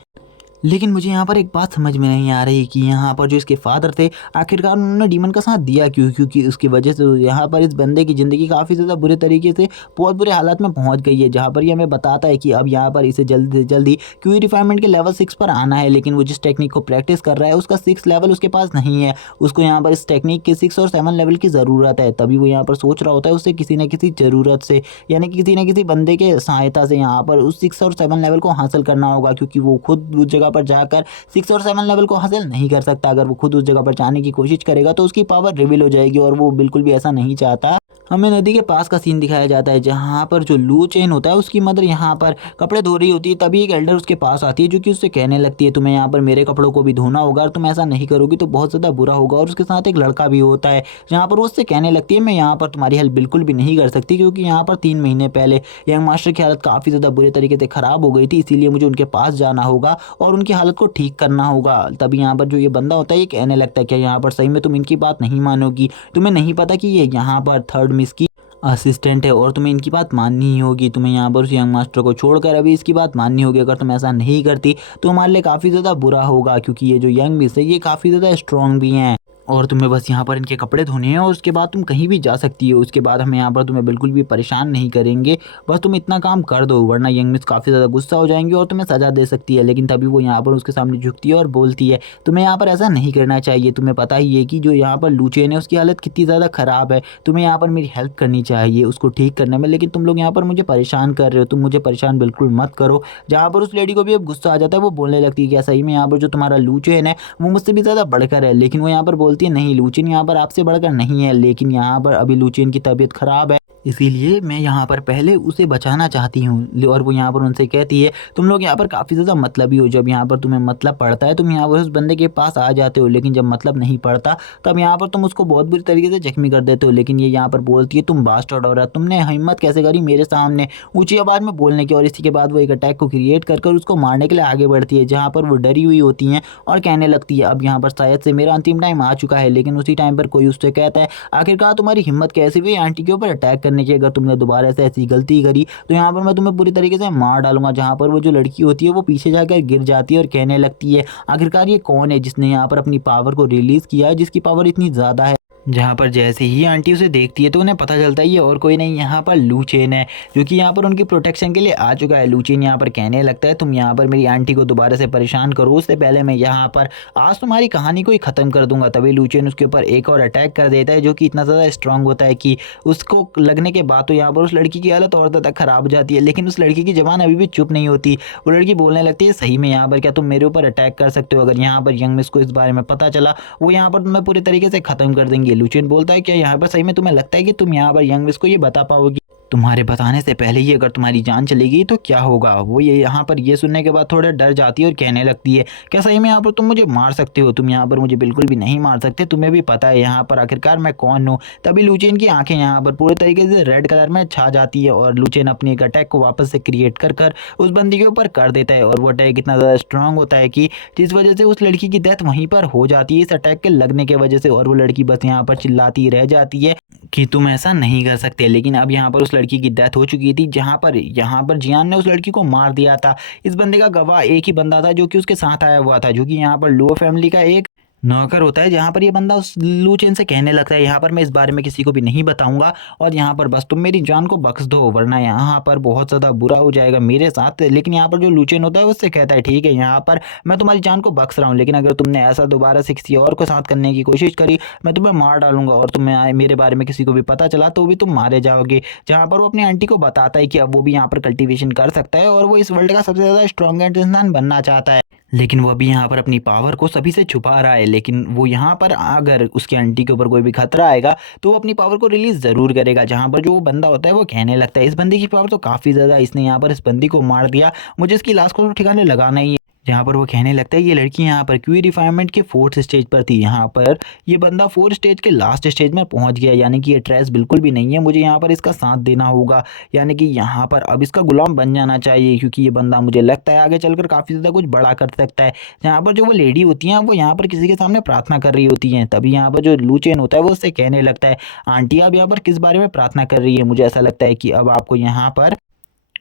लेकिन मुझे यहाँ पर एक बात समझ में नहीं आ रही कि यहाँ पर जो इसके फादर थे आखिरकार उन्होंने डीमन का साथ दिया क्यों, क्योंकि उसकी वजह से यहाँ पर इस बंदे की ज़िंदगी काफ़ी ज़्यादा बुरे तरीके से बहुत बुरे हालात में पहुँच गई है, जहाँ पर ये हमें बताता है कि अब यहाँ पर इसे जल्दी से जल्दी क्यूई रिफाइनमेंट के लेवल 6 पर आना है, लेकिन वो जिस टेक्निक को प्रैक्टिस कर रहा है उसका 6 लेवल उसके पास नहीं है। उसको यहाँ पर इस टेक्निक के 6 और 7 लेवल की ज़रूरत है। तभी वो यहाँ पर सोच रहा होता है उससे किसी न किसी ज़रूरत से यानी कि किसी न किसी बंदे के सहायता से यहाँ पर उस 6 और 7 लेवल को हासिल करना होगा, क्योंकि वो खुद उस जगह पर जाकर 6 और 7 लेवल को हासिल नहीं कर सकता। अगर वो खुद उस जगह पर जाने की कोशिश करेगा तो उसकी पावर रिवील हो जाएगी और वो बिल्कुल भी ऐसा नहीं चाहता। हमें नदी के पास का सीन दिखाया जाता है जहाँ पर जो लू चेन होता है उसकी मदर यहाँ पर कपड़े धो रही होती है। तभी एक एल्डर उसके पास आती है जो कि उससे कहने लगती है तुम्हें यहाँ पर मेरे कपड़ों को भी धोना होगा और तुम ऐसा नहीं करोगी तो बहुत ज़्यादा बुरा होगा। और उसके साथ एक लड़का भी होता है जहाँ पर वो उससे कहने लगती है मैं यहाँ पर तुम्हारी हेल्प बिल्कुल भी नहीं कर सकती क्योंकि यहाँ पर 3 महीने पहले यंग मास्टर की हालत काफ़ी ज़्यादा बुरे तरीके से ख़राब हो गई थी, इसीलिए मुझे उनके पास जाना होगा और उनकी हालत को ठीक करना होगा। तभी यहाँ पर जो ये बंदा होता है ये कहने लगता है कि यहाँ पर सही में तुम इनकी बात नहीं मानोगी, तुम्हें नहीं पता कि ये यहाँ पर थर्ड मिस की असिस्टेंट है और तुम्हें इनकी बात माननी ही होगी। तुम्हें यहाँ पर उस यंग मास्टर को छोड़कर अभी इसकी बात माननी होगी। अगर तुम ऐसा नहीं करती तो हमारे लिए काफ़ी ज़्यादा बुरा होगा, क्योंकि ये जो यंग मिस है ये काफ़ी ज़्यादा स्ट्रॉन्ग भी हैं और तुम्हें बस यहाँ पर इनके कपड़े धोने हैं और उसके बाद तुम कहीं भी जा सकती हो। उसके बाद हम यहाँ पर तुम्हें बिल्कुल भी परेशान नहीं करेंगे, बस तुम इतना काम कर दो, वरना यंग मिस काफ़ी ज़्यादा गुस्सा हो जाएंगी और तुम्हें सज़ा दे सकती है। लेकिन तभी वो यहाँ पर उसके सामने झुकती है और बोलती है तुम्हें यहाँ पर ऐसा नहीं करना चाहिए। तुम्हें पता ही है कि जो यहाँ पर लूचेन है उसकी हालत कितनी ज़्यादा ख़राब है, तुम्हें यहाँ पर मेरी हेल्प करनी चाहिए उसको ठीक करने में, लेकिन तुम लोग यहाँ पर मुझे परेशान कर रहे हो, तुम मुझे परेशान बिल्कुल मत करो। जहाँ पर उस लेडी को भी अब गुस्सा आ जाता है, वो बोलने लगती है क्या सही में यहाँ पर जो तुम्हारा लूचेन है वो मुझसे भी ज़्यादा बढ़कर है। लेकिन वो यहाँ पर बोलती है नहीं, लूचेन यहाँ पर आपसे बढ़कर नहीं है, लेकिन यहाँ पर अभी लूचेन की तबीयत खराब है इसीलिए मैं यहाँ पर पहले उसे बचाना चाहती हूँ। और वो यहाँ पर उनसे कहती है तुम लोग यहाँ पर काफ़ी ज़्यादा मतलबी हो, जब यहाँ पर तुम्हें मतलब पड़ता है तुम यहाँ पर उस बंदे के पास आ जाते हो, लेकिन जब मतलब नहीं पड़ता तब यहाँ पर तुम उसको बहुत बुरी तरीके से जख्मी कर देते हो। लेकिन ये यहाँ पर बोलती है तुम बास्टर्ड हो रहा, तुमने हिम्मत कैसे करी मेरे सामने ऊँची आवाज़ में बोलने की। और इसी के बाद वो एक अटैक को क्रिएट कर उसको मारने के लिए आगे बढ़ती है, जहाँ पर वो डरी हुई होती हैं और कहने लगती है अब यहाँ पर शायद से मेरा अंतिम टाइम आ चुका है। लेकिन उसी टाइम पर कोई उससे कहता है आखिरकार तुम्हारी हिम्मत कैसे हुई आंटी के ऊपर अटैक करने की, अगर तुमने दोबारा से ऐसी गलती करी तो यहाँ पर मैं तुम्हें पूरी तरीके से मार डालूंगा। जहाँ पर वो जो लड़की होती है वो पीछे जाकर गिर जाती है और कहने लगती है आखिरकार ये कौन है जिसने यहाँ पर अपनी पावर को रिलीज किया है, जिसकी पावर इतनी ज़्यादा है। जहाँ पर जैसे ही आंटी उसे देखती है तो उन्हें पता चलता है ये और कोई नहीं यहाँ पर लूचेन है, जो कि यहाँ पर उनकी प्रोटेक्शन के लिए आ चुका है। लूचेन यहाँ पर कहने लगता है तुम यहाँ पर मेरी आंटी को दोबारा से परेशान करो, उससे पहले मैं यहाँ पर आज तुम्हारी कहानी को ही ख़त्म कर दूंगा। तभी लूचेन उसके ऊपर एक और अटैक कर देता है, जो कि इतना ज़्यादा स्ट्रांग होता है कि उसको लगने के बाद तो यहाँ पर उस लड़की की हालत और ज़्यादा ख़राब हो जाती है। लेकिन उस लड़की की ज़बान अभी भी चुप नहीं होती, वो लड़की बोलने लगती है सही में यहाँ पर क्या तुम मेरे ऊपर अटैक कर सकते हो, अगर यहाँ पर यंग मिस को इस बारे में पता चला वो यहाँ पर तुम्हें पूरी तरीके से ख़त्म कर देंगे। लूचेन बोलता है क्या यहाँ पर सही में तुम्हें लगता है कि तुम यहाँ पर यंग मिस को ये बता पाओगी। तुम्हारे बताने से पहले ही अगर तुम्हारी जान चलेगी तो क्या होगा। वो ये यहाँ पर ये सुनने के बाद थोड़ा डर जाती है और कहने लगती है, क्या सही में यहाँ पर तुम मुझे मार सकते हो? तुम यहाँ पर मुझे बिल्कुल भी नहीं मार सकते, तुम्हें भी पता है यहाँ पर आखिरकार मैं कौन हूँ। तभी लुचेन की आंखें यहाँ पर पूरे तरीके से रेड कलर में छा जाती है और लुचेन अपनी एक अटैक को वापस से क्रिएट कर कर उस बंदी के ऊपर कर देता है। और वो अटैक इतना ज़्यादा स्ट्रांग होता है कि जिस वजह से उस लड़की की डेथ वहीं पर हो जाती है इस अटैक के लगने के वजह से। और वो लड़की बस यहाँ पर चिल्लाती रह जाती है कि तुम ऐसा नहीं कर सकते। लेकिन अब यहाँ पर उस लड़की की डेथ हो चुकी थी, जहाँ पर जियान ने उस लड़की को मार दिया था। इस बंदे का गवाह एक ही बंदा था जो कि उसके साथ आया हुआ था, जो कि यहाँ पर लुओ फैमिली का एक नौकर होता है। जहाँ पर ये बंदा उस लू चेन से कहने लगता है, यहाँ पर मैं इस बारे में किसी को भी नहीं बताऊंगा और यहाँ पर बस तुम मेरी जान को बख्श दो, वरना यहाँ पर बहुत ज़्यादा बुरा हो जाएगा मेरे साथ। लेकिन यहाँ पर जो लू चेन होता है उससे कहता है, ठीक है यहाँ पर मैं तुम्हारी जान को बख्श रहा हूँ, लेकिन अगर तुमने ऐसा दोबारा से किसी और को साथ करने की कोशिश करी, मैं तुम्हें मार डालूंगा और तुम्हें मेरे बारे में किसी को भी पता चला तो भी तुम मारे जाओगे। जहाँ पर वो अपनी आंटी को बताता है कि अब वो भी यहाँ पर कल्टीवेशन कर सकता है और वो इस वर्ल्ड का सबसे ज़्यादा स्ट्रॉन्गेस्ट इंसान बनना चाहता है। लेकिन वो अभी यहाँ पर अपनी पावर को सभी से छुपा रहा है। लेकिन वो यहाँ पर अगर उसकी आंटी के ऊपर कोई भी खतरा आएगा तो वो अपनी पावर को रिलीज ज़रूर करेगा। जहाँ पर जो बंदा होता है वो कहने लगता है, इस बंदी की पावर तो काफ़ी ज़्यादा, इसने यहाँ पर इस बंदी को मार दिया, मुझे इसकी लाश को तो ठिकाने लगाना ही है। जहाँ पर वो कहने लगता है, ये लड़की यहाँ पर क्यू रिफाइनमेंट के 4th स्टेज पर थी, यहाँ पर ये बंदा 4 स्टेज के लास्ट स्टेज में पहुँच गया, यानी कि ये ट्रेस बिल्कुल भी नहीं है, मुझे यहाँ पर इसका साथ देना होगा, यानी कि यहाँ पर अब इसका गुलाम बन जाना चाहिए, क्योंकि ये बंदा मुझे लगता है आगे चलकर काफ़ी ज़्यादा कुछ बड़ा कर सकता है। जहाँ पर जो वो लेडी होती हैं वो यहाँ पर किसी के सामने प्रार्थना कर रही होती हैं। तभी यहाँ पर जो लू चेन होता है वो उससे कहने लगता है, आंटी आप यहाँ पर किस बारे में प्रार्थना कर रही है? मुझे ऐसा लगता है कि अब आपको यहाँ पर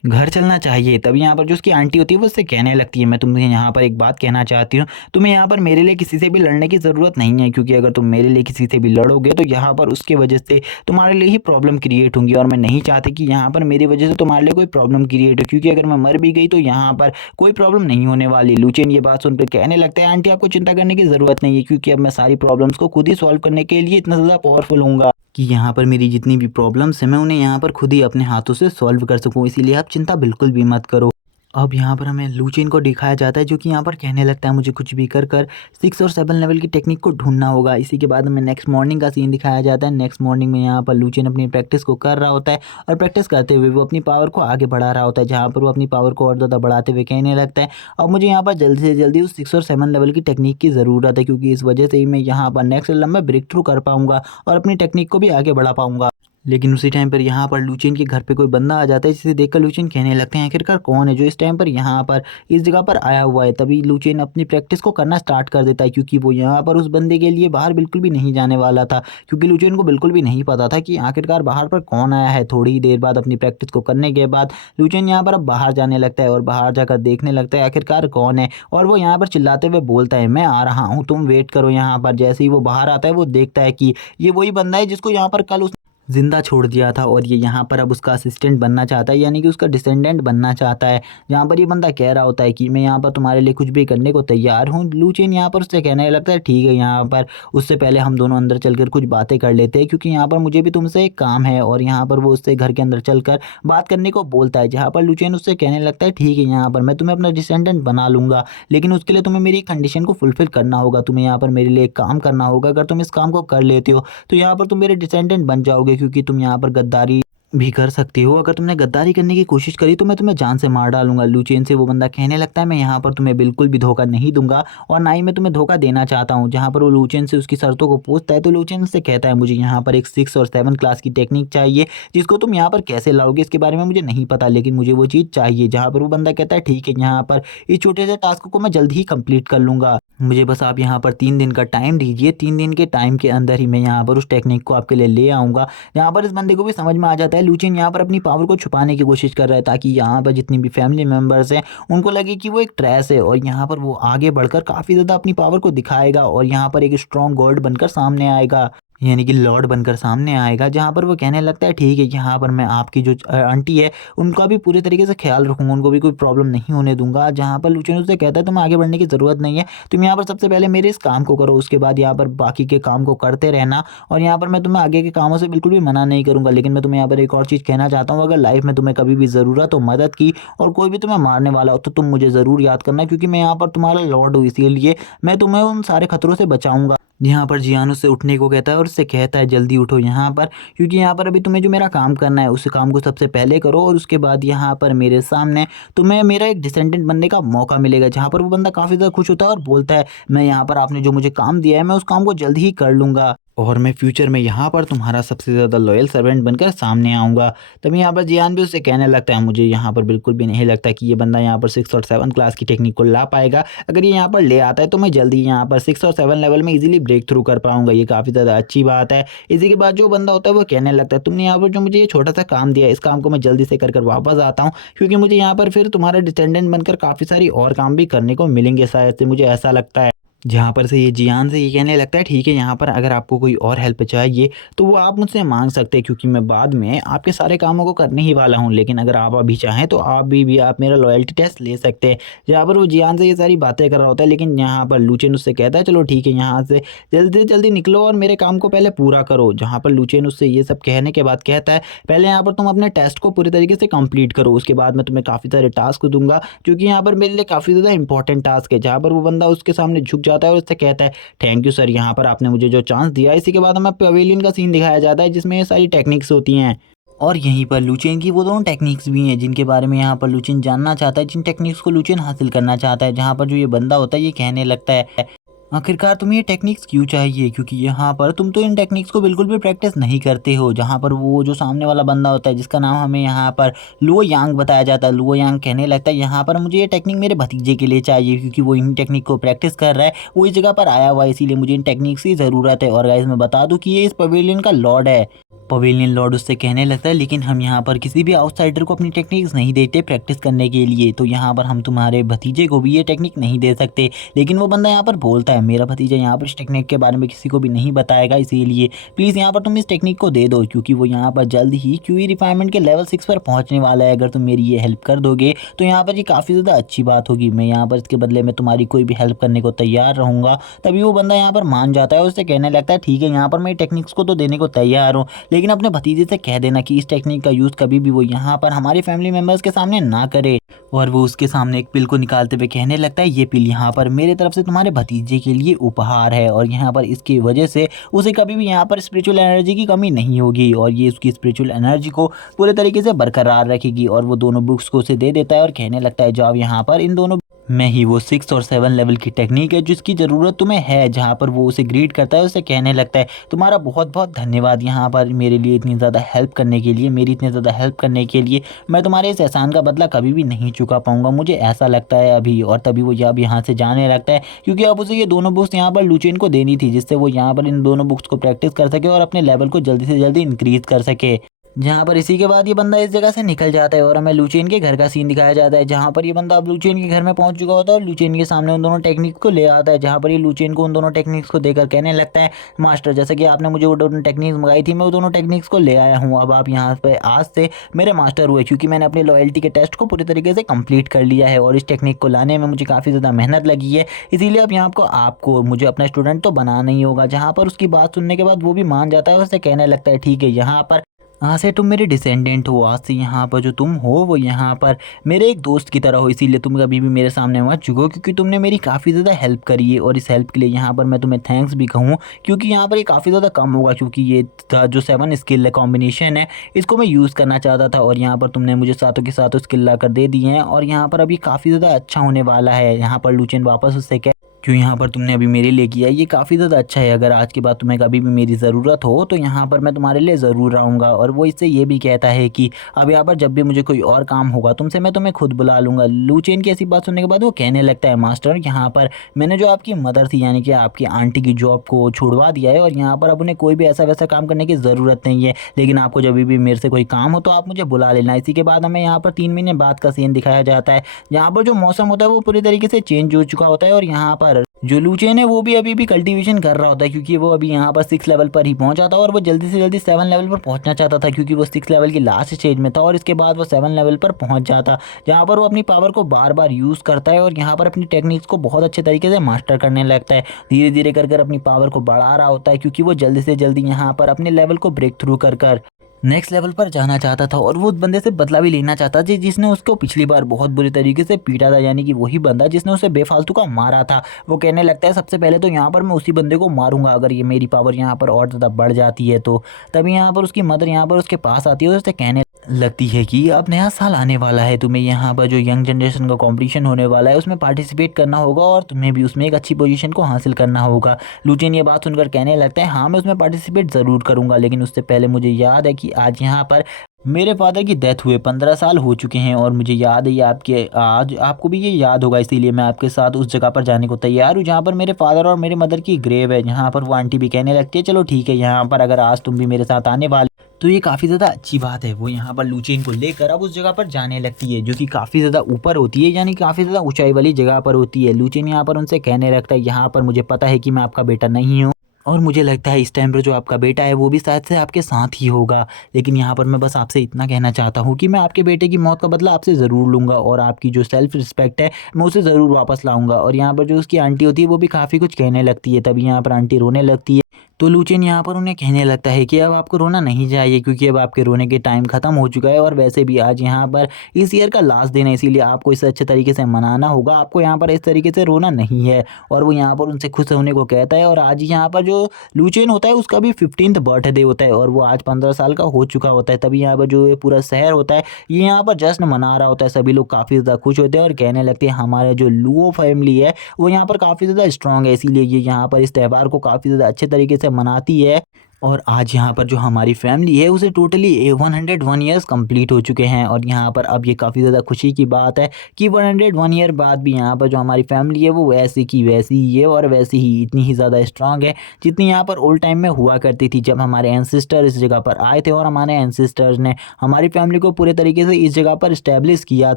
घर चलना चाहिए। तभी यहाँ पर जो उसकी आंटी होती है वो उससे कहने लगती है, मैं तुम्हें यहाँ पर एक बात कहना चाहती हूँ, तुम्हें यहाँ पर मेरे लिए किसी से भी लड़ने की ज़रूरत नहीं है, क्योंकि अगर तुम मेरे लिए किसी से भी लड़ोगे तो यहाँ पर उसके वजह से तुम्हारे लिए ही प्रॉब्लम क्रिएट होंगी और मैं नहीं चाहती कि यहाँ पर मेरी वजह से तुम्हारे लिए कोई प्रॉब्लम क्रिएट हो, क्योंकि अगर मैं मर भी गई तो यहाँ पर कोई प्रॉब्लम नहीं होने वाली। लुचेन ये बात सुनकर कहने लगता है, आंटी आपको चिंता करने की ज़रूरत नहीं है, क्योंकि अब मैं सारी प्रॉब्लम्स को खुद ही सॉल्व करने के लिए इतना ज़्यादा पावरफुल हूँगा कि यहाँ पर मेरी जितनी भी प्रॉब्लम्स हैं मैं उन्हें यहाँ पर खुद ही अपने हाथों से सॉल्व कर सकूँ, इसीलिए आप चिंता बिल्कुल भी मत करो। अब यहाँ पर हमें लू चेन को दिखाया जाता है, जो कि यहाँ पर कहने लगता है, मुझे कुछ भी कर कर 6 और 7 लेवल की टेक्निक को ढूंढना होगा। इसी के बाद हमें नेक्स्ट मॉर्निंग का सीन दिखाया जाता है। नेक्स्ट मॉर्निंग में यहाँ पर लू चेन अपनी प्रैक्टिस को कर रहा होता है और प्रैक्टिस करते हुए वो अपनी पावर को आगे बढ़ा रहा होता है, जहाँ पर वो अपनी पावर को और ज़्यादा बढ़ाते हुए कहने लगता है, अब मुझे यहाँ पर जल्दी से जल्दी उस 6 और 7 लेवल की टेक्निक की ज़रूरत है, क्योंकि इस वजह से ही मैं यहाँ पर नेक्स्ट लेवल में ब्रेक थ्रू कर पाऊँगा और अपनी टेक्निक को भी आगे बढ़ा पाऊँगा। लेकिन उसी टाइम पर यहाँ पर लुचेन के घर पे कोई बंदा आ जाता है, जिसे देखकर लुचेन कहने लगते हैं, आखिरकार कौन है जो इस टाइम पर यहाँ पर इस जगह पर आया हुआ है। तभी लुचेन अपनी प्रैक्टिस को करना स्टार्ट कर देता है, क्योंकि वो यहाँ पर उस बंदे के लिए बाहर बिल्कुल भी नहीं जाने वाला था, क्योंकि लुचेन को बिल्कुल भी नहीं पता था कि आखिरकार बाहर पर कौन आया है। थोड़ी ही देर बाद अपनी प्रैक्टिस को करने के बाद लुचेन यहाँ पर अब बाहर जाने लगता है और बाहर जाकर देखने लगता है आखिरकार कौन है, और वो यहाँ पर चिल्लाते हुए बोलता है, मैं आ रहा हूँ, तुम वेट करो यहाँ पर। जैसे ही वो बाहर आता है वो देखता है कि ये वही बंदा है जिसको यहाँ पर कल जिंदा छोड़ दिया था और ये यहाँ पर अब उसका असिस्टेंट बनना चाहता है, यानी कि उसका डिसेंडेंट बनना चाहता है। जहाँ पर ये बंदा कह रहा होता है कि मैं यहाँ पर तुम्हारे लिए कुछ भी करने को तैयार हूँ। लू चेन यहाँ पर उससे कहने लगता है, ठीक है यहाँ पर उससे पहले हम दोनों अंदर चलकर कुछ बातें कर लेते हैं, क्योंकि यहाँ पर मुझे भी तुमसे एक काम है। और यहाँ पर वो उससे घर के अंदर चलकर बात करने को बोलता है, जहाँ पर लू चेन उससे कहने लगता है, ठीक है यहाँ पर मैं तुम्हें अपना डिसेंडेंट बना लूँगा, लेकिन उसके लिए तुम्हें मेरी कंडीशन को फुलफिल करना होगा। तुम्हें यहाँ पर मेरे लिए एक काम करना होगा, अगर तुम इस काम को कर लेते हो तो यहाँ पर तुम मेरे डिसेंडेंट बन जाओगे, क्योंकि तुम यहाँ पर गद्दारी भी कर सकती हो। अगर तुमने गद्दारी करने की कोशिश करी तो मैं तुम्हें जान से मार डालूंगा। लुचेन से वो बंदा कहने लगता है, मैं यहाँ पर तुम्हें बिल्कुल भी धोखा नहीं दूंगा और ना ही मैं तुम्हें धोखा देना चाहता हूँ। जहाँ पर वो लुचेन से उसकी शर्तों को पूछता है तो लुचेन उससे कहता है, मुझे यहाँ पर एक 6 और 7 क्लास की टेक्निक चाहिए, जिसको तुम यहाँ पर कैसे लाओगे इसके बारे में मुझे नहीं पता, लेकिन मुझे वो चीज़ चाहिए। जहाँ पर वो बंदा कहता है, ठीक है यहाँ पर इस छोटे से टास्क को मैं जल्द ही कंप्लीट कर लूँगा, मुझे बस आप यहाँ पर 3 दिन का टाइम दीजिए। 3 दिन के टाइम के अंदर ही मैं यहाँ पर उस टेक्निक को आपके लिए ले आऊँगा। यहाँ पर इस बंदे को भी समझ में आ जाता है लुचेन यहाँ पर अपनी पावर को छुपाने की कोशिश कर रहा है, ताकि यहाँ पर जितनी भी फैमिली मेम्बर्स हैं उनको लगे कि वो एक ट्रेस है, और यहाँ पर वो आगे बढ़कर काफ़ी ज़्यादा अपनी पावर को दिखाएगा और यहाँ पर एक स्ट्रॉन्ग गॉड बनकर सामने आएगा, यानी कि लॉर्ड बनकर सामने आएगा। जहाँ पर वो कहने लगता है, ठीक है यहाँ पर मैं आपकी जो आंटी है उनका भी पूरे तरीके से ख्याल रखूँगा, उनको भी कोई प्रॉब्लम नहीं होने दूंगा। जहाँ पर लुचेन उससे कहता है, तुम्हें आगे बढ़ने की ज़रूरत नहीं है, तुम यहाँ पर सबसे पहले मेरे इस काम को करो, उसके बाद यहाँ पर बाकी के काम को करते रहना, और यहाँ पर मैं तुम्हें आगे के कामों से बिल्कुल भी मना नहीं करूँगा। लेकिन मैं तुम्हें यहाँ पर एक और चीज़ कहना चाहता हूँ, अगर लाइफ में तुम्हें कभी भी ज़रूरत हो मदद की और कोई भी तुम्हें मारने वाला हो तो तुम मुझे ज़रूर याद करना, क्योंकि मैं यहाँ पर तुम्हारा लॉर्ड हूँ, इसीलिए मैं तुम्हें उन सारे खतरों से बचाऊँगा। यहाँ पर जियान उससे उठने को कहता है और उससे कहता है जल्दी उठो यहाँ पर, क्योंकि यहाँ पर अभी तुम्हें जो मेरा काम करना है उस काम को सबसे पहले करो और उसके बाद यहाँ पर मेरे सामने तुम्हें मेरा एक डिसेंडेंट बनने का मौका मिलेगा। जहाँ पर वो बंदा काफ़ी ज़्यादा खुश होता है और बोलता है मैं यहाँ पर आपने जो मुझे काम दिया है मैं उस काम को जल्द ही कर लूँगा और मैं फ्यूचर में यहाँ पर तुम्हारा सबसे ज़्यादा लॉयल सर्वेंट बनकर सामने आऊँगा। तभी यहाँ पर जियान भी उससे कहने लगता है मुझे यहाँ पर बिल्कुल भी नहीं लगता कि ये बंदा यहाँ पर 6 और 7 क्लास की टेक्निक को ला पाएगा। अगर ये यहाँ पर ले आता है तो मैं जल्दी यहाँ पर 6 और 7 लेवल में इजीली ब्रेक थ्रू कर पाऊँगा। ये काफ़ी ज़्यादा अच्छी बात है। इसी के बाद जो बंदा होता है वो कहने लगता है तुमने यहाँ पर जो मुझे ये छोटा-सा काम दिया है इस काम को मैं जल्दी से कर वापस आता हूँ, क्योंकि मुझे यहाँ पर फिर तुम्हारा डिसेंडेंट बनकर काफ़ी सारी और काम भी करने को मिलेंगे शायद से, मुझे ऐसा लगता है। जहाँ पर से ये जियान से ये कहने लगता है ठीक है यहाँ पर अगर आपको कोई और हेल्प चाहिए तो वो आप मुझसे मांग सकते हैं, क्योंकि मैं बाद में आपके सारे कामों को करने ही वाला हूँ। लेकिन अगर आप अभी चाहें तो आप भी आप मेरा लॉयल्टी टेस्ट ले सकते हैं। जहाँ पर वो जियान से ये सारी बातें कर रहा होता है, लेकिन यहाँ पर लूचेन उससे कहता है चलो ठीक है यहाँ से जल्दी से जल्दी निकलो और मेरे काम को पहले पूरा करो। जहाँ पर लूचेन उससे ये सब कहने के बाद कहता है पहले यहाँ पर तुम अपने टेस्ट को पूरी तरीके से कंप्लीट करो, उसके बाद मैं तुम्हें काफ़ी सारे टास्क दूंगा जो कि यहाँ पर मेरे लिए काफ़ी ज़्यादा इंपॉर्टेंट टास्क है। जहाँ पर वो बंदा उसके सामने झुक जाता है और उससे कहता है थैंक यू सर यहाँ पर आपने मुझे जो चांस दिया। इसी के बाद हमें पवेलियन का सीन दिखाया जाता है जिसमें ये सारी टेक्निक्स होती हैं और यहीं पर लुचेन की वो दोनों टेक्निक्स भी हैं जिनके बारे में यहाँ पर लुचेन जानना चाहता है, जिन टेक्निक्स को लुचेन हासिल करना चाहता है। जहाँ पर जो ये बंदा होता है ये कहने लगता है आखिरकार तुम्हें ये टेक्निक्स क्यों चाहिए, क्योंकि यहाँ पर तुम तो इन टेक्निक्स को बिल्कुल भी प्रैक्टिस नहीं करते हो। जहाँ पर वो जो सामने वाला बंदा होता है जिसका नाम हमें यहाँ पर लुओ यांग बताया जाता है, लुओ यांग कहने लगता है यहाँ पर मुझे ये टेक्निक मेरे भतीजे के लिए चाहिए, क्योंकि वो इन टेक्निक को प्रैक्टिस कर रहा है, वो इस जगह पर आया हुआ है, इसीलिए मुझे इन टेक्निक्स की ज़रूरत है। और गाइस मैं बता दूँ कि ये इस पवेलियन का लॉर्ड है। पवेलियन लॉर्ड उससे कहने लगता है लेकिन हम यहाँ पर किसी भी आउटसाइडर को अपनी टेक्निक्स नहीं देते प्रैक्टिस करने के लिए, तो यहाँ पर हम तुम्हारे भतीजे को भी ये टेक्निक नहीं दे सकते। लेकिन वो बंदा यहाँ पर बोलता है मेरा भतीजा यहाँ पर इस टेक्निक के बारे में किसी को भी नहीं बताएगा, इसीलिए प्लीज़ यहाँ पर तुम इस टेक्निक को दे दो, क्योंकि वो यहाँ पर जल्द ही क्यूई रिफाइनमेंट के लेवल 6 पर पहुँचने वाला है। अगर तुम मेरी ये हेल्प कर दोगे तो यहाँ पर ये काफ़ी ज़्यादा अच्छी बात होगी। मैं यहाँ पर इसके बदले में तुम्हारी कोई भी हेल्प करने को तैयार रहूँगा। तभी वो बंदा यहाँ पर मान जाता है और उससे कहने लगता है ठीक है यहाँ पर मैं टेक्निक्स को तो देने को तैयार हूँ, लेकिन अपने भतीजे से कह देना कि इस टेक्निक का यूज़ कभी भी वो यहाँ पर हमारी फैमिली मेम्बर्स के सामने ना करे। और वो उसके सामने एक पिल को निकालते हुए कहने लगता है ये पिल यहाँ पर मेरे तरफ से तुम्हारे भतीजे के लिए उपहार है और यहाँ पर इसकी वजह से उसे कभी भी यहाँ पर स्पिरिचुअल एनर्जी की कमी नहीं होगी और ये उसकी स्पिरिचुअल एनर्जी को पूरे तरीके से बरकरार रखेगी। और वो दोनों बुक्स को उसे दे देता है और कहने लगता है जाओ यहाँ पर इन दोनों में ही वो 6 और 7 लेवल की टेक्निक है जिसकी ज़रूरत तुम्हें है। जहाँ पर वो उसे ग्रीट करता है, उसे कहने लगता है तुम्हारा बहुत बहुत धन्यवाद यहाँ पर मेरे लिए इतनी ज़्यादा हेल्प करने के लिए, मेरी इतनी ज़्यादा हेल्प करने के लिए। मैं तुम्हारे इस एहसान का बदला कभी भी नहीं चुका पाऊंगा, मुझे ऐसा लगता है अभी। और तभी वो अब यहाँ से जाने लगता है, क्योंकि अब उसे ये दोनों बुक्स यहाँ पर लुचेन को देनी थी, जिससे वो यहाँ पर इन दोनों बुक्स को प्रैक्टिस कर सके और अपने लेवल को जल्दी से जल्दी इंक्रीज़ कर सके। जहाँ पर इसी के बाद ये बंदा इस जगह से निकल जाता है और हमें लुचेन के घर का सीन दिखाया जाता है, जहाँ पर ये बंदा अब लुचेन के घर में पहुंच चुका होता है और लुचेन के सामने उन दोनों टेक्निक्स को ले आता है। जहाँ पर ये लुचेन को उन दोनों टेक्निक्स को देकर कहने लगता है मास्टर जैसे कि आपने मुझे वो दोनों टेक्निक्स मंगाई थी, मैं वो दोनों टेक्निक्स को ले आया हूँ। अब आप यहाँ पर आज से मेरे मास्टर हुए, क्योंकि मैंने अपनी लॉयल्टी के टेस्ट को पूरी तरीके से कंप्लीट कर लिया है और इस टेक्निक को लाने में मुझे काफ़ी ज़्यादा मेहनत लगी है, इसीलिए अब यहाँ आपको मुझे अपना स्टूडेंट तो बनाना ही होगा। जहाँ पर उसकी बात सुनने के बाद वो भी मान जाता है और उससे कहने लगता है ठीक है यहाँ पर आज से तुम मेरे डिसेंडेंट हो, आज से यहाँ पर जो तुम हो वो यहाँ पर मेरे एक दोस्त की तरह हो, इसीलिए तुम कभी भी मेरे सामने मत झुको, क्योंकि तुमने मेरी काफ़ी ज़्यादा हेल्प करी है। और इस हेल्प के लिए यहाँ पर मैं तुम्हें थैंक्स भी कहूँ, क्योंकि यहाँ पर ये काफ़ी ज़्यादा कम होगा, क्योंकि ये जो 7 स्किल कॉम्बिनेशन है इसको मैं यूज़ करना चाहता था और यहाँ पर तुमने मुझे सातों के सातों स्किल ला कर दे दिए हैं और यहाँ पर अभी काफ़ी ज़्यादा अच्छा होने वाला है। यहाँ पर लुचेन वापस उससे कह क्यों यहाँ पर तुमने अभी मेरे लिए किया ये काफ़ी ज़्यादा अच्छा है, अगर आज के बाद तुम्हें कभी भी मेरी ज़रूरत हो तो यहाँ पर मैं तुम्हारे लिए ज़रूर आऊँगा। और वो इससे ये भी कहता है कि अब यहाँ पर जब भी मुझे कोई और काम होगा तुमसे मैं तुम्हें खुद बुला लूँगा। लूचेन की ऐसी बात सुनने के बाद वो कहने लगता है मास्टर यहाँ पर मैंने जो आपकी मदर थी यानी कि आपकी आंटी की जॉब को छुड़वा दिया है और यहाँ पर अब उन्हें कोई भी ऐसा वैसा काम करने की ज़रूरत नहीं है, लेकिन आपको जब भी मेरे से कोई काम हो तो आप मुझे बुला लेना। इसी के बाद हमें यहाँ पर 3 महीने बाद का सीन दिखाया जाता है, जहाँ पर जो मौसम होता है वो पूरी तरीके से चेंज हो चुका होता है और यहाँ पर जो लूचेन है वो भी अभी भी कल्टीवेशन कर रहा होता है, क्योंकि वो अभी यहाँ पर 6 लेवल पर ही पहुंचा था और वो जल्दी से जल्दी 7 लेवल पर पहुंचना चाहता था, क्योंकि वो 6 लेवल की लास्ट स्टेज में था और इसके बाद वो 7 लेवल पर पहुंच जाता, जहाँ पर वो अपनी पावर को बार बार यूज़ करता है और यहाँ पर अपनी टेक्निक्स को बहुत अच्छे तरीके से मास्टर करने लगता है। धीरे धीरे कर अपनी पावर को बढ़ा रहा होता है, क्योंकि वो जल्दी से जल्दी यहाँ पर अपने लेवल को ब्रेक थ्रू कर नेक्स्ट लेवल पर जाना चाहता था और वो उस बंदे से बदला भी लेना चाहता था जिसने उसको पिछली बार बहुत बुरी तरीके से पीटा था, यानी कि वही बंदा जिसने उसे बेफालतू का मारा था। वो कहने लगता है सबसे पहले तो यहाँ पर मैं उसी बंदे को मारूंगा अगर ये मेरी पावर यहाँ पर और ज़्यादा बढ़ जाती है तो। तभी यहाँ पर उसकी मदर यहाँ पर उसके पास आती है और उससे कहने लगती है कि अब नया साल आने वाला है, तुम्हें यहाँ पर जो यंग जनरेशन का कंपटीशन होने वाला है उसमें पार्टिसिपेट करना होगा और तुम्हें भी उसमें एक अच्छी पोजीशन को हासिल करना होगा। लुचियन ये बात सुनकर कहने लगता है हाँ मैं उसमें पार्टिसिपेट ज़रूर करूँगा, लेकिन उससे पहले मुझे याद है कि आज यहाँ पर मेरे फादर की डेथ हुए 15 साल हो चुके हैं और मुझे याद है ये आपके आज आपको भी ये याद होगा, इसीलिए मैं आपके साथ उस जगह पर जाने को तैयार हूँ जहाँ पर मेरे फादर और मेरे मदर की ग्रेव है। यहाँ पर वो आंटी भी कहने लगती है चलो ठीक है, यहाँ पर अगर आज तुम भी मेरे साथ आने वाले तो ये काफ़ी ज़्यादा अच्छी बात है। वो यहाँ पर लुचेन को लेकर अब उस जगह पर जाने लगती है जो कि काफ़ी ज़्यादा ऊपर होती है, यानी काफ़ी ज़्यादा ऊंचाई वाली जगह पर होती है। लुचेन यहाँ पर उनसे कहने लगता है यहाँ पर मुझे पता है कि मैं आपका बेटा नहीं हूँ और मुझे लगता है इस टाइम पर जो आपका बेटा है वो भी शायद से आपके साथ ही होगा, लेकिन यहाँ पर मैं बस आपसे इतना कहना चाहता हूँ कि मैं आपके बेटे की मौत का बदला आपसे ज़रूर लूँगा और आपकी जो सेल्फ रिस्पेक्ट है मैं उसे ज़रूर वापस लाऊंगा। और यहाँ पर जो उसकी आंटी होती है वो भी काफ़ी कुछ कहने लगती है, तभी यहाँ पर आंटी रोने लगती है। तो लुचेन यहाँ पर उन्हें कहने लगता है कि अब आपको रोना नहीं चाहिए क्योंकि अब आपके रोने के टाइम ख़त्म हो चुका है और वैसे भी आज यहाँ पर इस ईयर का लास्ट दिन है, इसीलिए आपको इसे अच्छे तरीके से मनाना होगा, आपको यहाँ पर इस तरीके से रोना नहीं है। और वो यहाँ पर उनसे खुश होने को कहता है और आज यहाँ पर जो लुचेन होता है उसका भी 15th बर्थडे होता है और वो आज 15 साल का हो चुका होता है। तभी यहाँ पर जो ये पूरा शहर होता है ये यहाँ पर जश्न मना रहा होता है, सभी लोग काफ़ी ज़्यादा खुश होते हैं और कहने लगते हैं हमारे जो लुओ फैमिली है वो यहाँ पर काफ़ी ज़्यादा स्ट्रांग है, इसीलिए ये यहाँ पर इस त्यौहार को काफ़ी ज़्यादा अच्छे तरीके से मनाती है। और आज यहाँ पर जो हमारी फैमिली है उसे टोटली 101 ईयर्स कंप्लीट हो चुके हैं और यहाँ पर अब ये काफ़ी ज़्यादा खुशी की बात है कि 101 ईयर बाद भी यहाँ पर जो हमारी फैमिली है वो वैसी की वैसी ही है और वैसी ही इतनी ही ज़्यादा स्ट्रांग है जितनी यहाँ पर ओल्ड टाइम में हुआ करती थी जब हमारे एंसेस्टर इस जगह पर आए थे और हमारे एंसेस्टर्स ने हमारी फैमिली को पूरे तरीके से इस जगह पर इस्टेब्लिश किया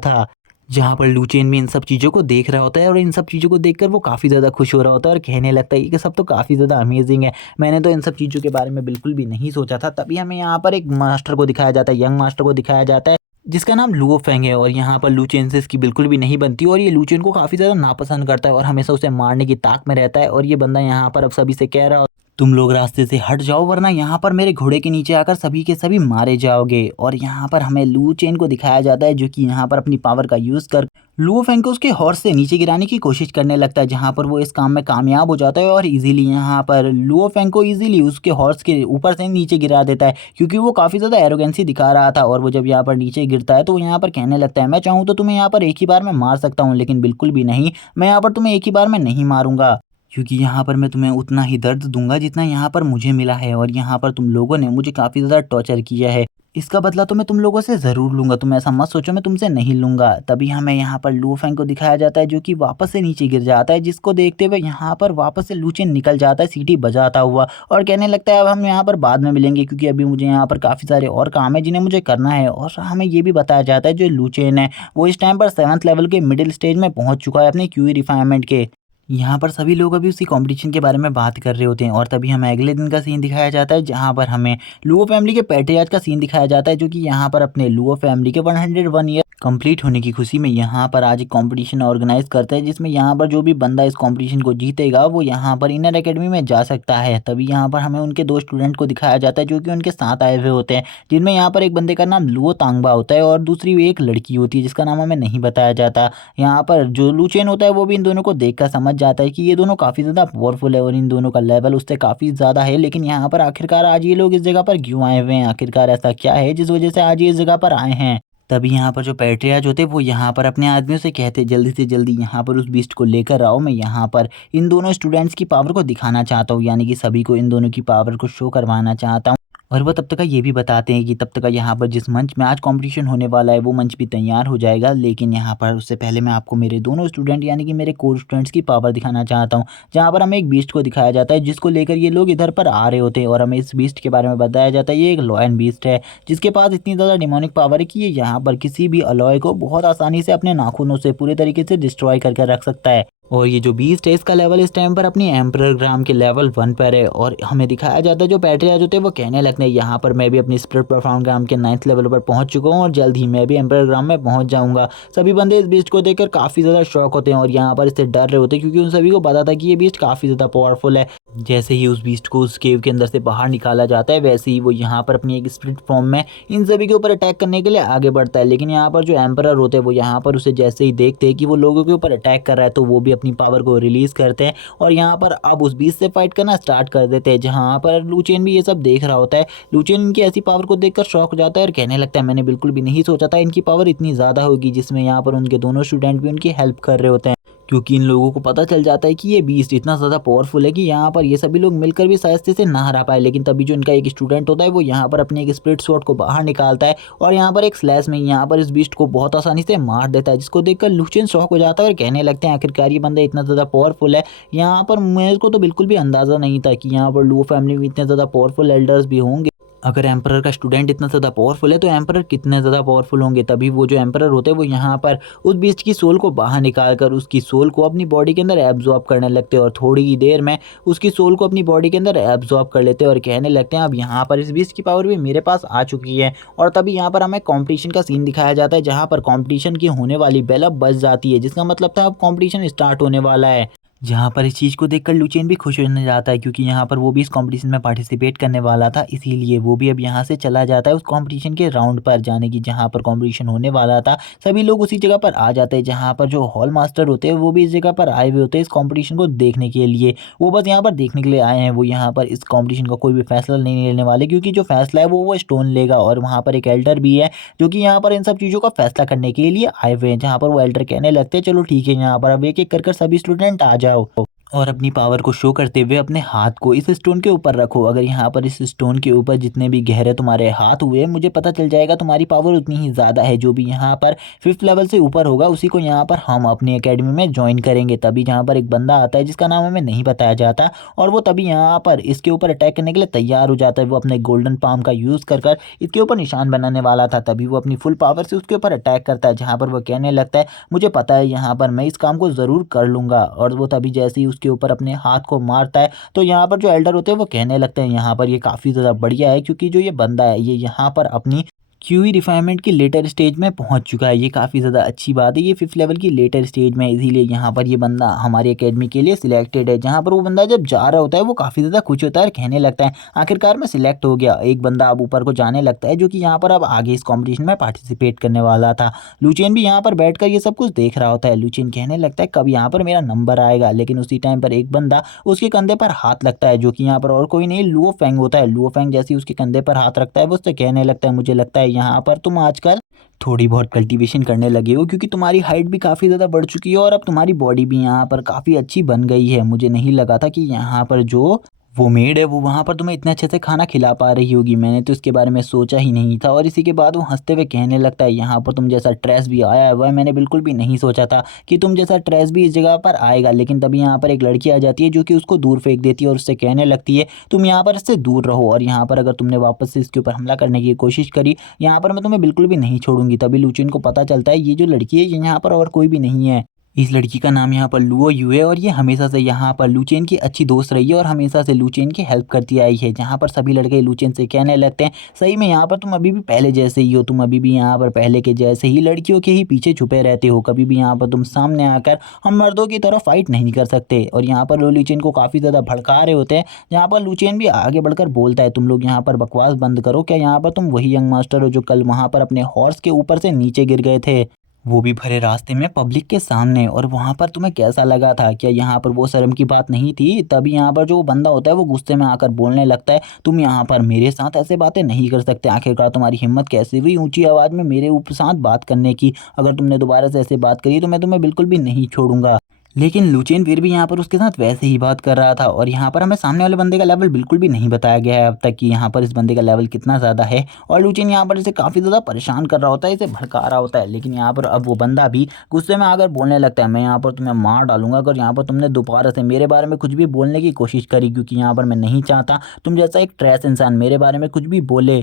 था। जहाँ पर लुचेन भी इन सब चीज़ों को देख रहा होता है और इन सब चीज़ों को देखकर वो काफ़ी ज़्यादा खुश हो रहा होता है और कहने लगता है कि सब तो काफ़ी ज़्यादा अमेजिंग है, मैंने तो इन सब चीज़ों के बारे में बिल्कुल भी नहीं सोचा था। तभी हमें यहाँ पर एक मास्टर को दिखाया जाता है, यंग मास्टर को दिखाया जाता है जिसका नाम लुओ फेंग है और यहाँ पर लुचेन से इसकी बिल्कुल भी नहीं बनती और ये लुचेन को काफ़ी ज़्यादा नापसंद करता है और हमेशा उसे मारने की ताक में रहता है। और ये बंदा यहाँ पर अब सभी से कह रहा तुम लोग रास्ते से हट जाओ वरना यहाँ पर मेरे घोड़े के नीचे आकर सभी के सभी मारे जाओगे। और यहाँ पर हमें लू चेन को दिखाया जाता है जो कि यहाँ पर अपनी पावर का यूज़ कर लुओ फेंग को उसके हॉर्स से नीचे गिराने की कोशिश करने लगता है, जहाँ पर वो इस काम में कामयाब हो जाता है और इजीली यहाँ पर लुओ फेंग को इजीली उसके हॉर्स के ऊपर से नीचे गिरा देता है क्योंकि वो काफ़ी ज़्यादा एरोगेंसी दिखा रहा था। और वो जब यहाँ पर नीचे गिरता है तो वो यहाँ पर कहने लगता है मैं चाहूँ तो तुम्हें यहाँ पर एक ही बार में मार सकता हूँ, लेकिन बिल्कुल भी नहीं, मैं यहाँ पर तुम्हें एक ही बार में नहीं मारूंगा क्योंकि यहाँ पर मैं तुम्हें उतना ही दर्द दूंगा जितना यहाँ पर मुझे मिला है और यहाँ पर तुम लोगों ने मुझे काफ़ी ज़्यादा टॉर्चर किया है, इसका बदला तो मैं तुम लोगों से ज़रूर लूँगा, तुम ऐसा मत सोचो मैं तुमसे नहीं लूँगा। तभी हमें यहाँ पर लू फेंग को दिखाया जाता है जो कि वापस से नीचे गिर जाता है, जिसको देखते हुए यहाँ पर वापस से लूचेन निकल जाता है सीटी बजाता हुआ और कहने लगता है अब हम यहाँ पर बाद में मिलेंगे क्योंकि अभी मुझे यहाँ पर काफ़ी सारे और काम है जिन्हें मुझे करना है। और हमें ये भी बताया जाता है जो लूचेन है वो इस टाइम पर 7th लेवल के मिडिल स्टेज में पहुँच चुका है अपने क्यूई रिफाइनमेंट के। यहाँ पर सभी लोग अभी उसी कंपटीशन के बारे में बात कर रहे होते हैं और तभी हमें अगले दिन का सीन दिखाया जाता है जहाँ पर हमें लुओ फैमिली के पैट्रियार्च का सीन दिखाया जाता है जो कि यहाँ पर अपने लुओ फैमिली के 101 ईयर कंप्लीट होने की खुशी में यहाँ पर आज एक कंपटीशन ऑर्गेनाइज करता है जिसमें यहाँ पर जो भी बंदा इस कंपटीशन को जीतेगा वो यहाँ पर इनर एकेडमी में जा सकता है। तभी यहाँ पर हमें उनके 2 स्टूडेंट को दिखाया जाता है जो कि उनके साथ आए हुए होते हैं, जिनमें यहाँ पर एक बंदे का नाम लुओ तांगबा होता है और दूसरी एक लड़की होती है जिसका नाम हमें नहीं बताया जाता। यहाँ पर जो लुचेन होता है वो भी इन दोनों को देख कर समझ जाता है कि ये दोनों काफ़ी ज़्यादा पावरफुल है और इन दोनों का लेवल उससे काफ़ी ज़्यादा है, लेकिन यहाँ पर आखिरकार आज ये लोग इस जगह पर क्यों आए हुए हैं, आखिरकार ऐसा क्या है जिस वजह से आज ये इस जगह पर आए हैं। तभी यहाँ पर जो पैट्रियार्च होते वो यहाँ पर अपने आदमियों से कहते जल्दी से जल्दी यहाँ पर उस बीस्ट को लेकर आओ, मैं यहाँ पर इन दोनों स्टूडेंट्स की पावर को दिखाना चाहता हूँ, यानी कि सभी को इन दोनों की पावर को शो करवाना चाहता हूँ। और वो तब तक का ये भी बताते हैं कि तब तक का यहाँ पर जिस मंच में आज कंपटीशन होने वाला है वो मंच भी तैयार हो जाएगा, लेकिन यहाँ पर उससे पहले मैं आपको मेरे दोनों स्टूडेंट यानी कि मेरे कोर स्टूडेंट्स की पावर दिखाना चाहता हूँ। जहाँ पर हमें एक बीस्ट को दिखाया जाता है जिसको लेकर ये लोग इधर पर आ रहे होते हैं और हमें इस बीस्ट के बारे में बताया जाता है ये एक लॉयन बीस्ट है जिसके पास इतनी ज़्यादा डिमोनिक पावर है कि ये यहाँ पर किसी भी अलॉय को बहुत आसानी से अपने नाखूनों से पूरे तरीके से डिस्ट्रॉय करके रख सकता है। और ये जो बीस्ट है इसका लेवल इस टाइम पर अपनी एम्परर ग्राम के लेवल 1 पर है और हमें दिखाया जाता है जो पैट्रियार्च होते हैं वो कहने लगते हैं यहाँ पर मैं भी अपनी स्पिरिट प्रोफाउंड ग्राम के 9th लेवल पर पहुँच चुका हूँ और जल्द ही मैं भी एम्परर ग्राम में पहुँच जाऊँगा। सभी बंदे इस बीस्ट को देखकर काफ़ी ज़्यादा शॉक होते हैं और यहाँ पर इससे डर रहे होते हैं क्योंकि उन सभी को पता था कि ये बीस्ट काफ़ी ज़्यादा पावरफुल है। जैसे ही उस बीस्ट को उस केव के अंदर से बाहर निकाला जाता है, वैसे ही वो यहाँ पर अपनी एक स्प्लिट फॉर्म में इन सभी के ऊपर अटैक करने के लिए आगे बढ़ता है। लेकिन यहाँ पर जो एम्परर होते हैं वो यहाँ पर उसे जैसे ही देखते हैं कि वो लोगों के ऊपर अटैक कर रहा है, तो वो भी अपनी पावर को रिलीज करते हैं और यहाँ पर अब उस बीस्ट से फाइट करना स्टार्ट कर देते हैं। जहाँ पर लूचेन भी ये सब देख रहा होता है। लूचेन इनकी ऐसी पावर को देखकर शॉक हो जाता है और कहने लगता है मैंने बिल्कुल भी नहीं सोचा था इनकी पावर इतनी ज़्यादा होगी, जिसमें यहाँ पर उनके दोनों स्टूडेंट भी उनकी हेल्प कर रहे होते हैं। क्योंकि इन लोगों को पता चल जाता है कि ये बीस्ट इतना ज़्यादा पावरफुल है कि यहाँ पर ये सभी लोग मिलकर भी शायद से ना हरा पाए। लेकिन तभी जो इनका एक स्टूडेंट होता है वो यहाँ पर अपने एक स्प्लिट स्वॉर्ड को बाहर निकालता है और यहाँ पर एक स्लैश में यहाँ पर इस बीस्ट को बहुत आसानी से मार देता है, जिसको देखकर लुशियन शॉक हो जाता है और कहने लगते हैं आखिरकार ये बंदा इतना ज़्यादा पावरफुल है। यहाँ पर मेरे को तो बिल्कुल भी अंदाज़ा नहीं था कि यहाँ पर लुओ फैमिली में इतने ज़्यादा पावरफुल एल्डर्स भी होंगे। अगर एम्परर का स्टूडेंट इतना ज़्यादा पावरफुल है तो एम्परर कितने ज़्यादा पावरफुल होंगे। तभी वो जो एम्परर होते हैं वो यहाँ पर उस बीस्ट की सोल को बाहर निकाल कर उसकी सोल को अपनी बॉडी के अंदर एब्जॉर्ब करने लगते हैं और थोड़ी ही देर में उसकी सोल को अपनी बॉडी के अंदर एब्जॉर्ब कर लेते हैं और कहने लगते हैं अब यहाँ पर इस बीस्ट की पावर भी मेरे पास आ चुकी है। और तभी यहाँ पर हमें कॉम्पिटिशन का सीन दिखाया जाता है, जहाँ पर कॉम्पिटिशन की होने वाली बेल अब बज जाती है, जिसका मतलब था अब कॉम्पिटिशन स्टार्ट होने वाला है। जहाँ पर इस चीज़ को देखकर लुचेन भी खुश होने जाता है, क्योंकि यहाँ पर वो भी इस कॉम्पिटिशन में पार्टिसिपेट करने वाला था, इसीलिए वो भी अब यहाँ से चला जाता है उस कॉम्पिटिशन के राउंड पर जाने की जहाँ पर कॉम्पिटिशन होने वाला था। सभी लोग उसी जगह पर आ जाते हैं, जहाँ पर जो हॉल मास्टर होते हैं वो भी इस जगह पर आए हुए होते हैं इस कॉम्पिटिशन को देखने के लिए। वो बस यहाँ पर देखने के लिए आए हैं, वो यहाँ पर इस कॉम्पिटिशन का कोई भी फैसला नहीं लेने वाले, क्योंकि जो फैसला है वो स्टोन लेगा। और वहाँ पर एक एल्डर भी है जो कि यहाँ पर इन सब चीज़ों का फैसला करने के लिए आए हुए हैं, जहाँ पर वो एल्डर कहने लगते हैं चलो ठीक है, यहाँ पर अब एक एक कर सभी स्टूडेंट आ जाओ और अपनी पावर को शो करते हुए अपने हाथ को इस स्टोन के ऊपर रखो। अगर यहाँ पर इस स्टोन के ऊपर जितने भी गहरे तुम्हारे हाथ हुए, मुझे पता चल जाएगा तुम्हारी पावर उतनी ही ज़्यादा है। जो भी यहाँ पर 5th लेवल से ऊपर होगा उसी को यहाँ पर हम अपनी एकेडमी में ज्वाइन करेंगे। तभी यहाँ पर एक बंदा आता है जिसका नाम हमें नहीं बताया जाता और वो तभी यहाँ पर इसके ऊपर अटैक करने के लिए तैयार हो जाता है। वो अपने गोल्डन पाम का यूज़ कर कर इसके ऊपर निशान बनाने वाला था, तभी वो अपनी फुल पावर से उसके ऊपर अटैक करता है, जहाँ पर वो कहने लगता है मुझे पता है यहाँ पर मैं इस काम को ज़रूर कर लूँगा। और वो तभी जैसे ही उसके ऊपर अपने हाथ को मारता है तो यहाँ पर जो एल्डर होते हैं वो कहने लगते हैं यहाँ पर ये काफ़ी ज़्यादा बढ़िया है, क्योंकि जो ये बंदा है ये यहाँ पर अपनी क्यूई रिफाइनमेंट की लेटर स्टेज में पहुंच चुका है। ये काफ़ी ज़्यादा अच्छी बात है, ये 5th लेवल की लेटर स्टेज में, इसीलिए यहाँ पर ये बंदा हमारी एकेडमी के लिए सिलेक्टेड है। जहाँ पर वो बंदा जब जा रहा होता है वो काफ़ी ज़्यादा खुश होता है और कहने लगता है आखिरकार मैं सिलेक्ट हो गया। एक बंदा अब ऊपर को जाने लगता है जो कि यहाँ पर अब आगे इस कॉम्पिटिशन में पार्टिसिपेट करने वाला था। लुचेन भी यहाँ पर बैठ ये सब कुछ देख रहा होता है। लुचेन कहने लगता है कब यहाँ पर मेरा नंबर आएगा, लेकिन उसी टाइम पर एक बंदा उसके कंधे पर हाथ लगता है, जो कि यहाँ पर और कोई नहीं लुओ फेंग होता है। लुओ फेंग जैसे ही उसके कंधे पर हाथ रखता है वो उससे कहने लगता है मुझे लगता है यहाँ पर तुम आजकल थोड़ी बहुत कल्टीवेशन करने लगे हो, क्योंकि तुम्हारी हाइट भी काफ़ी ज़्यादा बढ़ चुकी है और अब तुम्हारी बॉडी भी यहाँ पर काफ़ी अच्छी बन गई है। मुझे नहीं लगा था कि यहाँ पर जो वो मेड है वो वहाँ पर तुम्हें इतने अच्छे से खाना खिला पा रही होगी, मैंने तो इसके बारे में सोचा ही नहीं था। और इसी के बाद वो हंसते हुए कहने लगता है यहाँ पर तुम जैसा ट्रेस भी आया हुआ है, मैंने बिल्कुल भी नहीं सोचा था कि तुम जैसा ट्रेस भी इस जगह पर आएगा। लेकिन तभी यहाँ पर एक लड़की आ जाती है जो कि उसको दूर फेंक देती है और उससे कहने लगती है तुम यहाँ पर इससे दूर रहो, और यहाँ पर अगर तुमने वापस से इसके ऊपर हमला करने की कोशिश करी यहाँ पर मैं तुम्हें बिल्कुल भी नहीं छोड़ूंगी। तभी लुचिन को पता चलता है ये जो लड़की है ये यहाँ पर और कोई भी नहीं है, इस लड़की का नाम यहाँ पर लुओ यू है और ये हमेशा से यहाँ पर लुचेन की अच्छी दोस्त रही है और हमेशा से लुचेन की हेल्प करती आई है। जहाँ पर सभी लड़के लुचेन से कहने लगते हैं सही में यहाँ पर तुम अभी भी पहले जैसे ही हो, तुम अभी भी यहाँ पर पहले के जैसे ही लड़कियों के ही पीछे छुपे रहते हो, कभी भी यहाँ पर तुम सामने आकर हम मर्दों की तरह फाइट नहीं कर सकते। और यहाँ पर लुचेन को काफ़ी ज़्यादा भड़का रहे होते हैं, जहाँ पर लुचेन भी आगे बढ़कर बोलता है तुम लोग यहाँ पर बकवास बंद करो, क्या यहाँ पर तुम वही यंग मास्टर हो जो कल वहाँ पर अपने हॉर्स के ऊपर से नीचे गिर गए थे, वो भी भरे रास्ते में पब्लिक के सामने। और वहाँ पर तुम्हें कैसा लगा था, क्या यहाँ पर वो शर्म की बात नहीं थी? तभी यहाँ पर जो बंदा होता है वो गुस्से में आकर बोलने लगता है तुम यहाँ पर मेरे साथ ऐसे बातें नहीं कर सकते, आखिरकार तुम्हारी हिम्मत कैसे हुई ऊंची आवाज़ में मेरे साथ बात करने की, अगर तुमने दोबारा से ऐसे बात करी तो मैं तुम्हें बिल्कुल भी नहीं छोड़ूंगा। लेकिन लुचेन फिर भी यहाँ पर उसके साथ वैसे ही बात कर रहा था। और यहाँ पर हमें सामने वाले बंदे का लेवल बिल्कुल भी नहीं बताया गया है अब तक कि यहाँ पर इस बंदे का लेवल कितना ज़्यादा है। और लुचेन यहाँ पर इसे काफ़ी ज़्यादा परेशान कर रहा होता है, इसे भड़का रहा होता है। लेकिन यहाँ पर अब वो बंदा भी गुस्से में आकर बोलने लगता है मैं यहाँ पर तुम्हें मार डालूंगा अगर यहाँ पर तुमने दोबारा से मेरे बारे में कुछ भी बोलने की कोशिश करी, क्योंकि यहाँ पर मैं नहीं चाहता तुम जैसा एक ट्रैश इंसान मेरे बारे में कुछ भी बोले।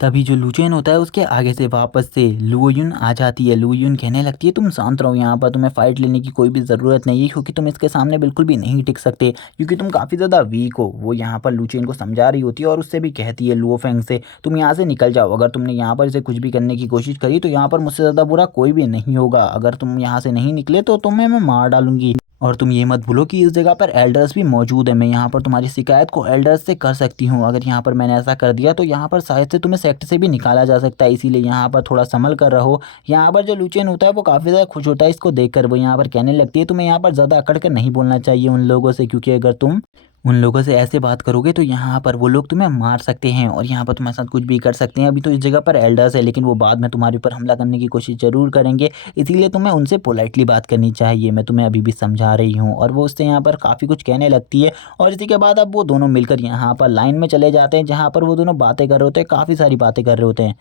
तभी जो लुचेन होता है उसके आगे से वापस से लुओयुन आ जाती है। लुओयुन कहने लगती है तुम शांत रहो, यहाँ पर तुम्हें फाइट लेने की कोई भी ज़रूरत नहीं है, क्योंकि तुम इसके सामने बिल्कुल भी नहीं टिक सकते, क्योंकि तुम काफ़ी ज़्यादा वीक हो। वो यहाँ पर लुचेन को समझा रही होती है और उससे भी कहती है लुओफेंग से तुम यहाँ से निकल जाओ, अगर तुमने यहाँ पर इसे कुछ भी करने की कोशिश करी तो यहाँ पर मुझसे ज़्यादा बुरा कोई भी नहीं होगा, अगर तुम यहाँ से नहीं निकले तो तुम्हें मैं मार डालूंगी। और तुम ये मत भूलो कि इस जगह पर एल्डर्स भी मौजूद है। मैं यहाँ पर तुम्हारी शिकायत को एल्डर्स से कर सकती हूँ। अगर यहाँ पर मैंने ऐसा कर दिया तो यहाँ पर शायद से तुम्हें सेक्ट से भी निकाला जा सकता है, इसीलिए यहाँ पर थोड़ा संभल कर रहो। यहाँ पर जो लुचेन होता है वो काफ़ी ज़्यादा खुश होता है इसको देखकर। वो यहाँ पर कहने लगती है तुम्हें यहाँ पर ज़्यादा अकड़ कर नहीं बोलना चाहिए उन लोगों से, क्योंकि अगर तुम उन लोगों से ऐसे बात करोगे तो यहाँ पर वो लोग तुम्हें मार सकते हैं और यहाँ पर तुम्हारे साथ कुछ भी कर सकते हैं। अभी तो इस जगह पर एल्डर्स है, लेकिन वो बाद में तुम्हारे ऊपर हमला करने की कोशिश ज़रूर करेंगे, इसीलिए तुम्हें उनसे पोलाइटली बात करनी चाहिए। मैं तुम्हें अभी भी समझा रही हूँ। और वो उससे यहाँ पर काफ़ी कुछ कहने लगती है और इसी के बाद अब वो दोनों मिलकर यहाँ पर लाइन में चले जाते हैं, जहाँ पर वो दोनों बातें कर रहे होते हैं, काफ़ी सारी बातें कर रहे होते हैं।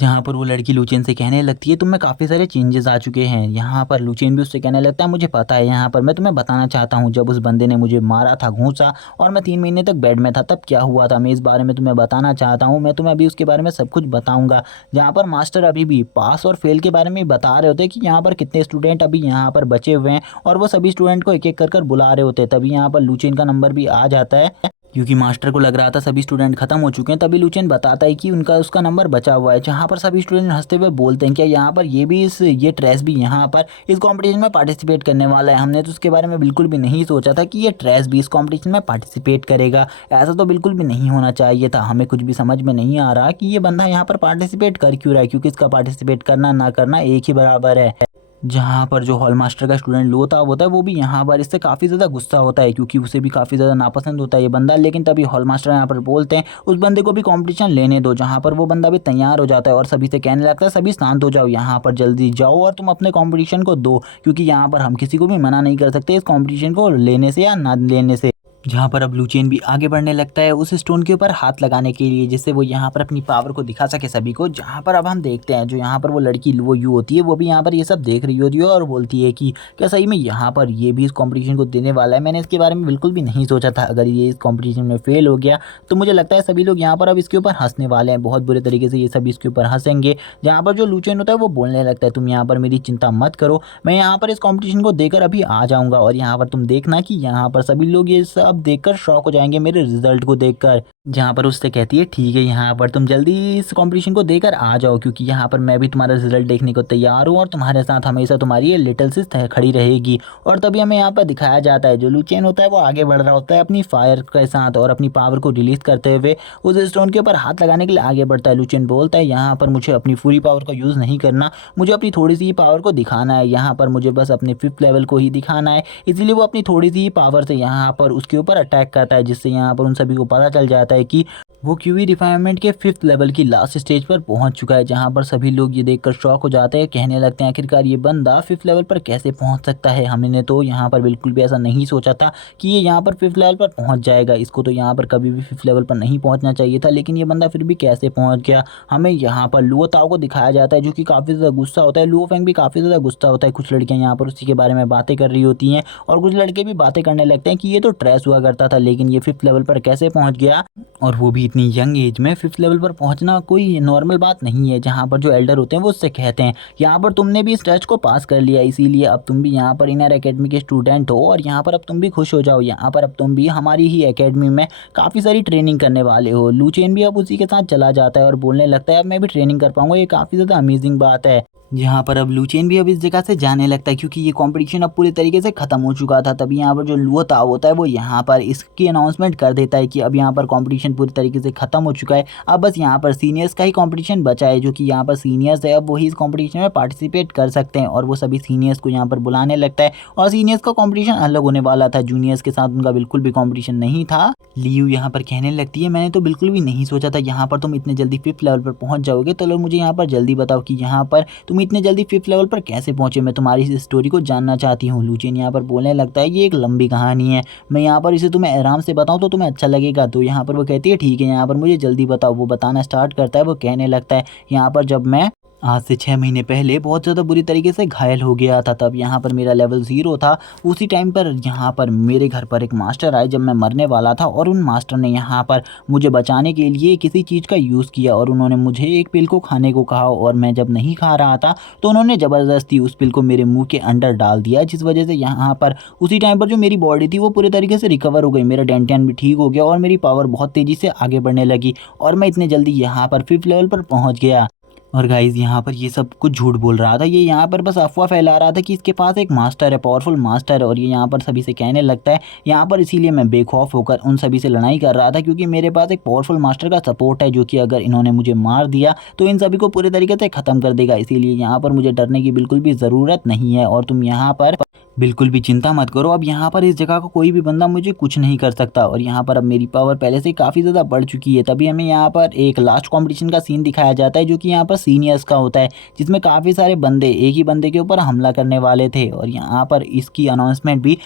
जहाँ पर वो लड़की लुचेन से कहने लगती है तुम में काफ़ी सारे चेंजेस आ चुके हैं। यहाँ पर लुचेन भी उससे कहने लगता है मुझे पता है, यहाँ पर मैं तुम्हें बताना चाहता हूँ जब उस बंदे ने मुझे मारा था घूंसा और मैं 3 महीने तक बेड में था तब क्या हुआ था, मैं इस बारे में तुम्हें बताना चाहता हूँ। मैं तुम्हें अभी उसके बारे में सब कुछ बताऊँगा। जहाँ पर मास्टर अभी भी पास और फेल के बारे में बता रहे होते हैं कि यहाँ पर कितने स्टूडेंट अभी यहाँ पर बचे हुए हैं और वो सभी स्टूडेंट को एक एक कर बुला रहे होते हैं। तभी यहाँ पर लुचेन का नंबर भी आ जाता है, क्योंकि मास्टर को लग रहा था सभी स्टूडेंट खत्म हो चुके हैं। तभी लुचेन बताता है कि उनका उसका नंबर बचा हुआ है। जहाँ पर सभी स्टूडेंट हंसते हुए बोलते हैं क्या यहाँ पर ये ट्रेस भी यहाँ पर इस कंपटीशन में पार्टिसिपेट करने वाला है। हमने तो उसके बारे में बिल्कुल भी नहीं सोचा था कि ये ट्रेस भी इस कंपटीशन में पार्टिसिपेट करेगा। ऐसा तो बिल्कुल भी नहीं होना चाहिए था। हमें कुछ भी समझ में नहीं आ रहा कि ये बंदा यहाँ पर पार्टिसिपेट कर क्यों रहा है, क्योंकि इसका पार्टिसिपेट करना ना करना एक ही बराबर है। जहाँ पर जो हॉल मास्टर का स्टूडेंट लो था होता है वो भी यहाँ पर इससे काफ़ी ज़्यादा गुस्सा होता है, क्योंकि उसे भी काफ़ी ज़्यादा नापसंद होता है ये बंदा। लेकिन तभी हॉल मास्टर यहाँ पर बोलते हैं उस बंदे को भी कंपटीशन लेने दो। जहाँ पर वो बंदा भी तैयार हो जाता है और सभी से कहने लगता है सभी शांत हो जाओ, यहाँ पर जल्दी जाओ और तुम अपने कंपटीशन को दो, क्योंकि यहाँ पर हम किसी को भी मना नहीं कर सकते इस कंपटीशन को लेने से या ना लेने से। जहाँ पर अब लुचेन भी आगे बढ़ने लगता है उस स्टोन के ऊपर हाथ लगाने के लिए, जिससे वो यहाँ पर अपनी पावर को दिखा सके सभी को। जहाँ पर अब हम देखते हैं जो यहाँ पर वो लड़की वो यू होती है वो भी यहाँ पर ये सब देख रही होती है और बोलती है कि क्या सही में यहाँ पर ये भी इस कंपटीशन को देने वाला है। मैंने इसके बारे में बिल्कुल भी नहीं सोचा था। अगर ये इस कंपटीशन में फेल हो गया तो मुझे लगता है सभी लोग यहाँ पर अब इसके ऊपर हंसने वाले हैं, बहुत बुरे तरीके से ये सभी इसके ऊपर हंसेंगे। जहाँ पर जो लुचेन होता है वो बोलने लगता है तुम यहाँ पर मेरी चिंता मत करो, मैं यहाँ पर इस कंपटीशन को देकर अभी आ जाऊँगा और यहाँ पर तुम देखना कि यहाँ पर सभी लोग ये सब देखकर शॉक हो जाएंगे मेरे रिजल्ट को देखकर। जहाँ पर उससे कहती है ठीक है यहाँ पर तुम जल्दी इस कंपटीशन को देकर आ जाओ, क्योंकि यहाँ पर मैं भी तुम्हारा रिजल्ट देखने को तैयार हूँ और तुम्हारे साथ हमेशा तुम्हारी ये लिटिल सिस खड़ी रहेगी। और तभी हमें यहाँ पर दिखाया जाता है जो लुचेन होता है वो आगे बढ़ रहा होता है अपनी फायर के साथ और अपनी पावर को रिलीज करते हुए उस स्टोन के ऊपर हाथ लगाने के लिए आगे बढ़ता है। लुचेन बोलता है यहाँ पर मुझे अपनी पूरी पावर का यूज़ नहीं करना, मुझे अपनी थोड़ी सी ही पावर को दिखाना है। यहाँ पर मुझे बस अपने 5th लेवल को ही दिखाना है, इसीलिए वो अपनी थोड़ी सी ही पावर से यहाँ पर उसके ऊपर अटैक करता है, जिससे यहाँ पर उन सभी को पता चल जाता है कि वो क्यूवी रिफाइनमेंट के 5th लेवल की लास्ट स्टेज पर पहुंच चुका है। जहां पर सभी लोग ये देखकर शॉक हो जाते हैं, कहने लगते हैं आखिरकार ये बंदा 5th लेवल पर कैसे पहुंच सकता है। हमने तो यहाँ पर बिल्कुल भी ऐसा नहीं सोचा था कि ये यहाँ पर 5th लेवल पर पहुंच जाएगा। इसको तो यहाँ पर कभी भी 5th लेवल पर नहीं पहुंचना चाहिए था, लेकिन ये बंदा फिर भी कैसे पहुंच गया। हमें यहाँ पर लुओ ताओ को दिखाया जाता है जो कि काफ़ी ज़्यादा गुस्सा होता है। लुओ फेंग भी काफ़ी ज़्यादा गुस्सा होता है। कुछ लड़कियाँ यहाँ पर उसी के बारे में बातें कर रही होती हैं और कुछ लड़के भी बातें करने लगते हैं कि ये तो ट्रेस हुआ करता था, लेकिन ये 5th लेवल पर कैसे पहुँच गया, और वो भी इतनी यंग एज में 5th लेवल पर पहुंचना कोई नॉर्मल बात नहीं है। जहां पर जो एल्डर होते हैं वो उससे कहते हैं यहाँ पर तुमने भी इस टेस्ट को पास कर लिया, इसीलिए अब तुम भी यहाँ पर इनर एकेडमी के स्टूडेंट हो और यहाँ पर अब तुम भी खुश हो जाओ। यहाँ पर अब तुम भी हमारी ही एकेडमी में काफ़ी सारी ट्रेनिंग करने वाले हो। लुचेन भी अब उसी के साथ चला जाता है और बोलने लगता है अब मैं भी ट्रेनिंग कर पाऊंगा, ये काफ़ी ज़्यादा अमेजिंग बात है। जहाँ पर अब लुचेन भी अब इस जगह से जाने लगता है, क्योंकि ये कंपटीशन अब पूरी तरीके से खत्म हो चुका था। तभी यहाँ पर जो लुओ ताओ होता है वो यहाँ पर इसकी अनाउंसमेंट कर देता है कि अब यहाँ पर कंपटीशन पूरी तरीके से खत्म हो चुका है। अब बस यहाँ पर सीनियर्स का ही कंपटीशन बचा है, जो कि यहाँ पर सीनियर्स है अब वही इस कंपटीशन में पार्टिसिपेट कर सकते हैं। और वो सभी सीनियर्स को यहाँ पर बुलाने लगता है और सीनियर्स का कॉम्पिटिशन अलग होने वाला था, जूनियर्स के साथ उनका बिल्कुल भी कॉम्पिटिशन नहीं था। लियू यहाँ पर कहने लगती है मैंने तो बिल्कुल भी नहीं सोचा था यहाँ पर तुम इतने जल्दी 5th लेवल पर पहुंच जाओगे। तो लोग मुझे यहाँ पर जल्दी बताओ कि यहाँ पर तुम इतने जल्दी 5th लेवल पर कैसे पहुंचे, मैं तुम्हारी इस स्टोरी को जानना चाहती हूँ। लुचेन यहाँ पर बोलने लगता है ये एक लंबी कहानी है, मैं यहाँ पर इसे तुम्हें आराम से बताऊँ तो तुम्हें अच्छा लगेगा। तो यहाँ पर वो कहती है ठीक है यहाँ पर मुझे जल्दी बताओ। वो बताना स्टार्ट करता है। वो कहने लगता है यहाँ पर जब मैं आज से 6 महीने पहले बहुत ज़्यादा बुरी तरीके से घायल हो गया था, तब यहाँ पर मेरा लेवल 0 था। उसी टाइम पर यहाँ पर मेरे घर पर एक मास्टर आए जब मैं मरने वाला था, और उन मास्टर ने यहाँ पर मुझे बचाने के लिए किसी चीज़ का यूज़ किया और उन्होंने मुझे एक पिल को खाने को कहा, और मैं जब नहीं खा रहा था तो उन्होंने ज़बरदस्ती उस पिल को मेरे मुँह के अंदर डाल दिया, जिस वजह से यहाँ पर उसी टाइम पर जो मेरी बॉडी थी वो पूरी तरीके से रिकवर हो गई। मेरा डेंटियन भी ठीक हो गया और मेरी पावर बहुत तेज़ी से आगे बढ़ने लगी और मैं इतने जल्दी यहाँ पर 5th लेवल पर पहुँच गया। और गाइज़ यहाँ पर ये सब कुछ झूठ बोल रहा था, ये यहाँ पर बस अफ़वाह फैला रहा था कि इसके पास एक मास्टर है, पावरफुल मास्टर है, और ये यहाँ पर सभी से कहने लगता है यहाँ पर, इसीलिए मैं बेखौफ होकर उन सभी से लड़ाई कर रहा था, क्योंकि मेरे पास एक पावरफुल मास्टर का सपोर्ट है, जो कि अगर इन्होंने मुझे मार दिया तो इन सभी को पूरे तरीके से ख़त्म कर देगा। इसीलिए यहाँ पर मुझे डरने की बिल्कुल भी ज़रूरत नहीं है, और तुम यहाँ पर बिल्कुल भी चिंता मत करो। अब यहाँ पर इस जगह का कोई भी बंदा मुझे कुछ नहीं कर सकता, और यहाँ पर अब मेरी पावर पहले से काफ़ी ज़्यादा बढ़ चुकी है। तभी हमें यहाँ पर एक लास्ट कंपटीशन का सीन दिखाया जाता है, जो कि यहाँ पर सीनियर्स का होता है, जिसमें काफ़ी सारे बंदे एक ही बंदे के ऊपर हमला करने वाले थे। और यहाँ पर इसकी अनाउंसमेंट भी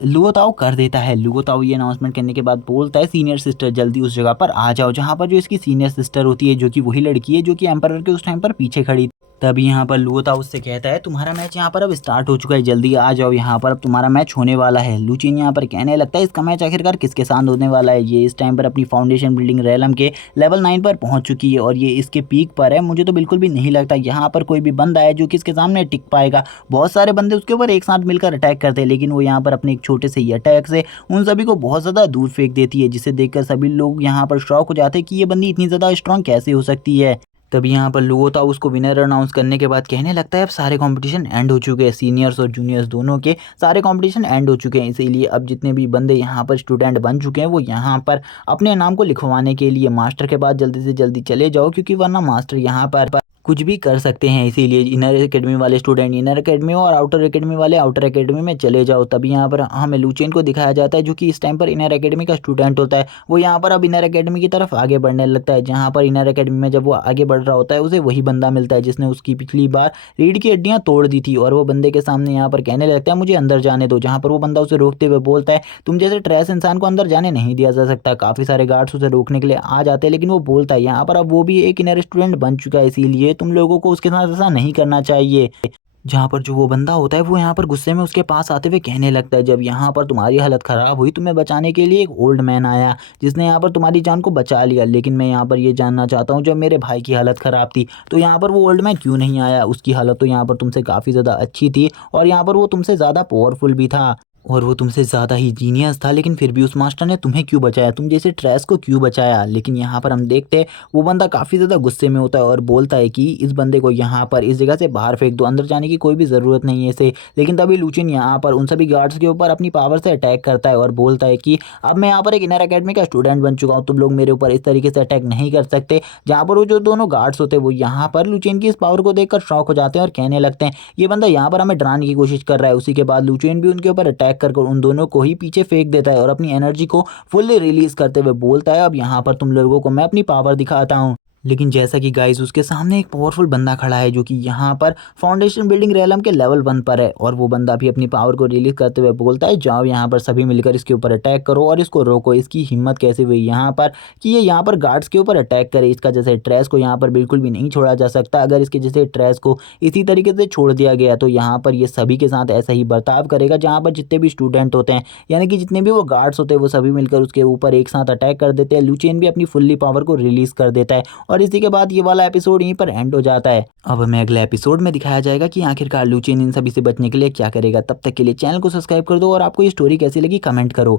लुओ ताओ कर देता है। लुओ ताओ ये अनाउंसमेंट करने के बाद बोलता है, सीनियर सिस्टर जल्दी उस जगह पर आ जाओ, जहाँ पर जो इसकी सीनियर सिस्टर होती है, जो कि वही लड़की है जो कि एम्परर के उस टाइम पर पीछे खड़ी। तभी यहाँ पर लुओ ताओ उससे कहता है, तुम्हारा मैच यहाँ पर अब स्टार्ट हो चुका है, जल्दी आ जाओ, यहाँ पर अब तुम्हारा मैच होने वाला है। लुचिन यहाँ पर कहने लगता है, इसका मैच आखिरकार किसके साथ होने वाला है। ये इस टाइम पर अपनी फाउंडेशन बिल्डिंग रेलम के लेवल 9 पर पहुंच चुकी है, और ये इसके पीक पर है। मुझे तो बिल्कुल भी नहीं लगता यहाँ पर कोई भी बंदा है जो कि इसके सामने टिक पाएगा। बहुत सारे बंदे उसके ऊपर एक साथ मिलकर अटैक करते हैं, लेकिन वो यहाँ पर अपने एक छोटे से ही अटैक से उन सभी को बहुत ज़्यादा दूर फेंक देती है, जिसे देखकर सभी लोग यहाँ पर शॉक हो जाते हैं कि ये बंदी इतनी ज़्यादा स्ट्रांग कैसे हो सकती है। तभी यहाँ पर लुओ ताओ उसको विनर अनाउंस करने के बाद कहने लगता है, अब सारे कंपटीशन एंड हो चुके हैं, सीनियर्स और जूनियर्स दोनों के सारे कंपटीशन एंड हो चुके हैं। इसीलिए अब जितने भी बंदे यहाँ पर स्टूडेंट बन चुके हैं, वो यहाँ पर अपने नाम को लिखवाने के लिए मास्टर के पास जल्दी से जल्दी चले जाओ, क्योंकि वरना मास्टर यहाँ पर कुछ भी कर सकते हैं। इसीलिए इनर एकेडमी वाले स्टूडेंट इनर एकेडमी और आउटर एकेडमी वाले आउटर एकेडमी में चले जाओ। तभी यहाँ पर हमें लुचेन को दिखाया जाता है, जो कि इस टाइम पर इनर एकेडमी का स्टूडेंट होता है। वो यहाँ पर अब इनर एकेडमी की तरफ आगे बढ़ने लगता है, जहाँ पर इनर एकेडमी में जब वो आगे बढ़ रहा होता है, उसे वही बंदा मिलता है जिसने उसकी पिछली बार रीढ़ की हड्डियाँ तोड़ दी थी। और वो बंदे के सामने यहाँ पर कहने लगता है, मुझे अंदर जाने दो, जहाँ पर वो बंदा उसे रोकते हुए बोलता है, तुम जैसे ट्रैश इंसान को अंदर जाने नहीं दिया जा सकता। काफ़ी सारे गार्ड्स उसे रोकने के लिए आ जाते हैं, लेकिन वो बोलता है यहाँ पर अब वो भी एक इनर स्टूडेंट बन चुका है, इसीलिए तुम लोगों को उसके साथ ऐसा नहीं करना चाहिए। जहाँ पर जो वो बंदा होता है, वो यहाँ पर गुस्से में उसके पास आते हुए कहने लगता है, जब यहाँ पर तुम्हारी हालत ख़राब हुई, तुम्हें बचाने के लिए एक ओल्ड मैन आया, जिसने यहाँ पर तुम्हारी जान को बचा लिया। लेकिन मैं यहाँ पर ये जानना चाहता हूँ, जब मेरे भाई की हालत ख़राब थी, तो यहाँ पर वो ओल्ड मैन क्यों नहीं आया। उसकी हालत तो यहाँ पर तुमसे काफ़ी ज़्यादा अच्छी थी, और यहाँ पर वो तुमसे ज़्यादा पावरफुल भी था, और वो तुमसे ज़्यादा ही जीनियस था, लेकिन फिर भी उस मास्टर ने तुम्हें क्यों बचाया, तुम जैसे ट्रैश को क्यों बचाया। लेकिन यहाँ पर हम देखते हैं वो बंदा काफ़ी ज़्यादा गुस्से में होता है, और बोलता है कि इस बंदे को यहाँ पर इस जगह से बाहर फेंक दो, अंदर जाने की कोई भी ज़रूरत नहीं है इसे। लेकिन तभी लुचिन यहाँ पर उन सभी गार्ड्स के ऊपर अपनी पावर से अटैक करता है, और बोलता है कि अब मैं यहाँ पर एक इनर अकेडमी का स्टूडेंट बन चुका हूँ, तुम लोग मेरे ऊपर इस तरीके से अटैक नहीं कर सकते। जहाँ पर वो जो दोनों गार्ड्स होते हैं, वो यहाँ पर लुचिन की इस पावर को देखकर शॉक हो जाते हैं, और कहने लगते हैं, ये बंदा यहाँ पर हमें डराने की कोशिश कर रहा है। उसी के बाद लुचिन भी उनके ऊपर अटैक कर उन दोनों को ही पीछे फेंक देता है, और अपनी एनर्जी को फुल्ली रिलीज करते हुए बोलता है, अब यहाँ पर तुम लोगों को मैं अपनी पावर दिखाता हूँ। लेकिन जैसा कि गाइस उसके सामने एक पावरफुल बंदा खड़ा है, जो कि यहाँ पर फाउंडेशन बिल्डिंग रेलम के लेवल 1 पर है, और वो बंदा भी अपनी पावर को रिलीज करते हुए बोलता है, जाओ यहाँ पर सभी मिलकर इसके ऊपर अटैक करो और इसको रोको। इसकी हिम्मत कैसे हुई यहाँ पर कि ये यहाँ पर गार्ड्स के ऊपर अटैक करे। इसका जैसे ट्रेस को यहाँ पर बिल्कुल भी नहीं छोड़ा जा सकता। अगर इसके जैसे ट्रेस को इसी तरीके से छोड़ दिया गया, तो यहाँ पर ये सभी के साथ ऐसा ही बर्ताव करेगा, जहाँ पर जितने भी स्टूडेंट होते हैं, यानी कि जितने भी वो गार्ड्स होते हैं, वो सभी मिलकर उसके ऊपर एक साथ अटैक कर देते हैं। लुचेन भी अपनी फुल्ली पावर को रिलीज कर देता है, और इसी के बाद ये वाला एपिसोड यहीं पर एंड हो जाता है। अब हमें अगले एपिसोड में दिखाया जाएगा कि आखिरकार लुचेन इन सभी से बचने के लिए क्या करेगा। तब तक के लिए चैनल को सब्सक्राइब कर दो, और आपको ये स्टोरी कैसी लगी कमेंट करो।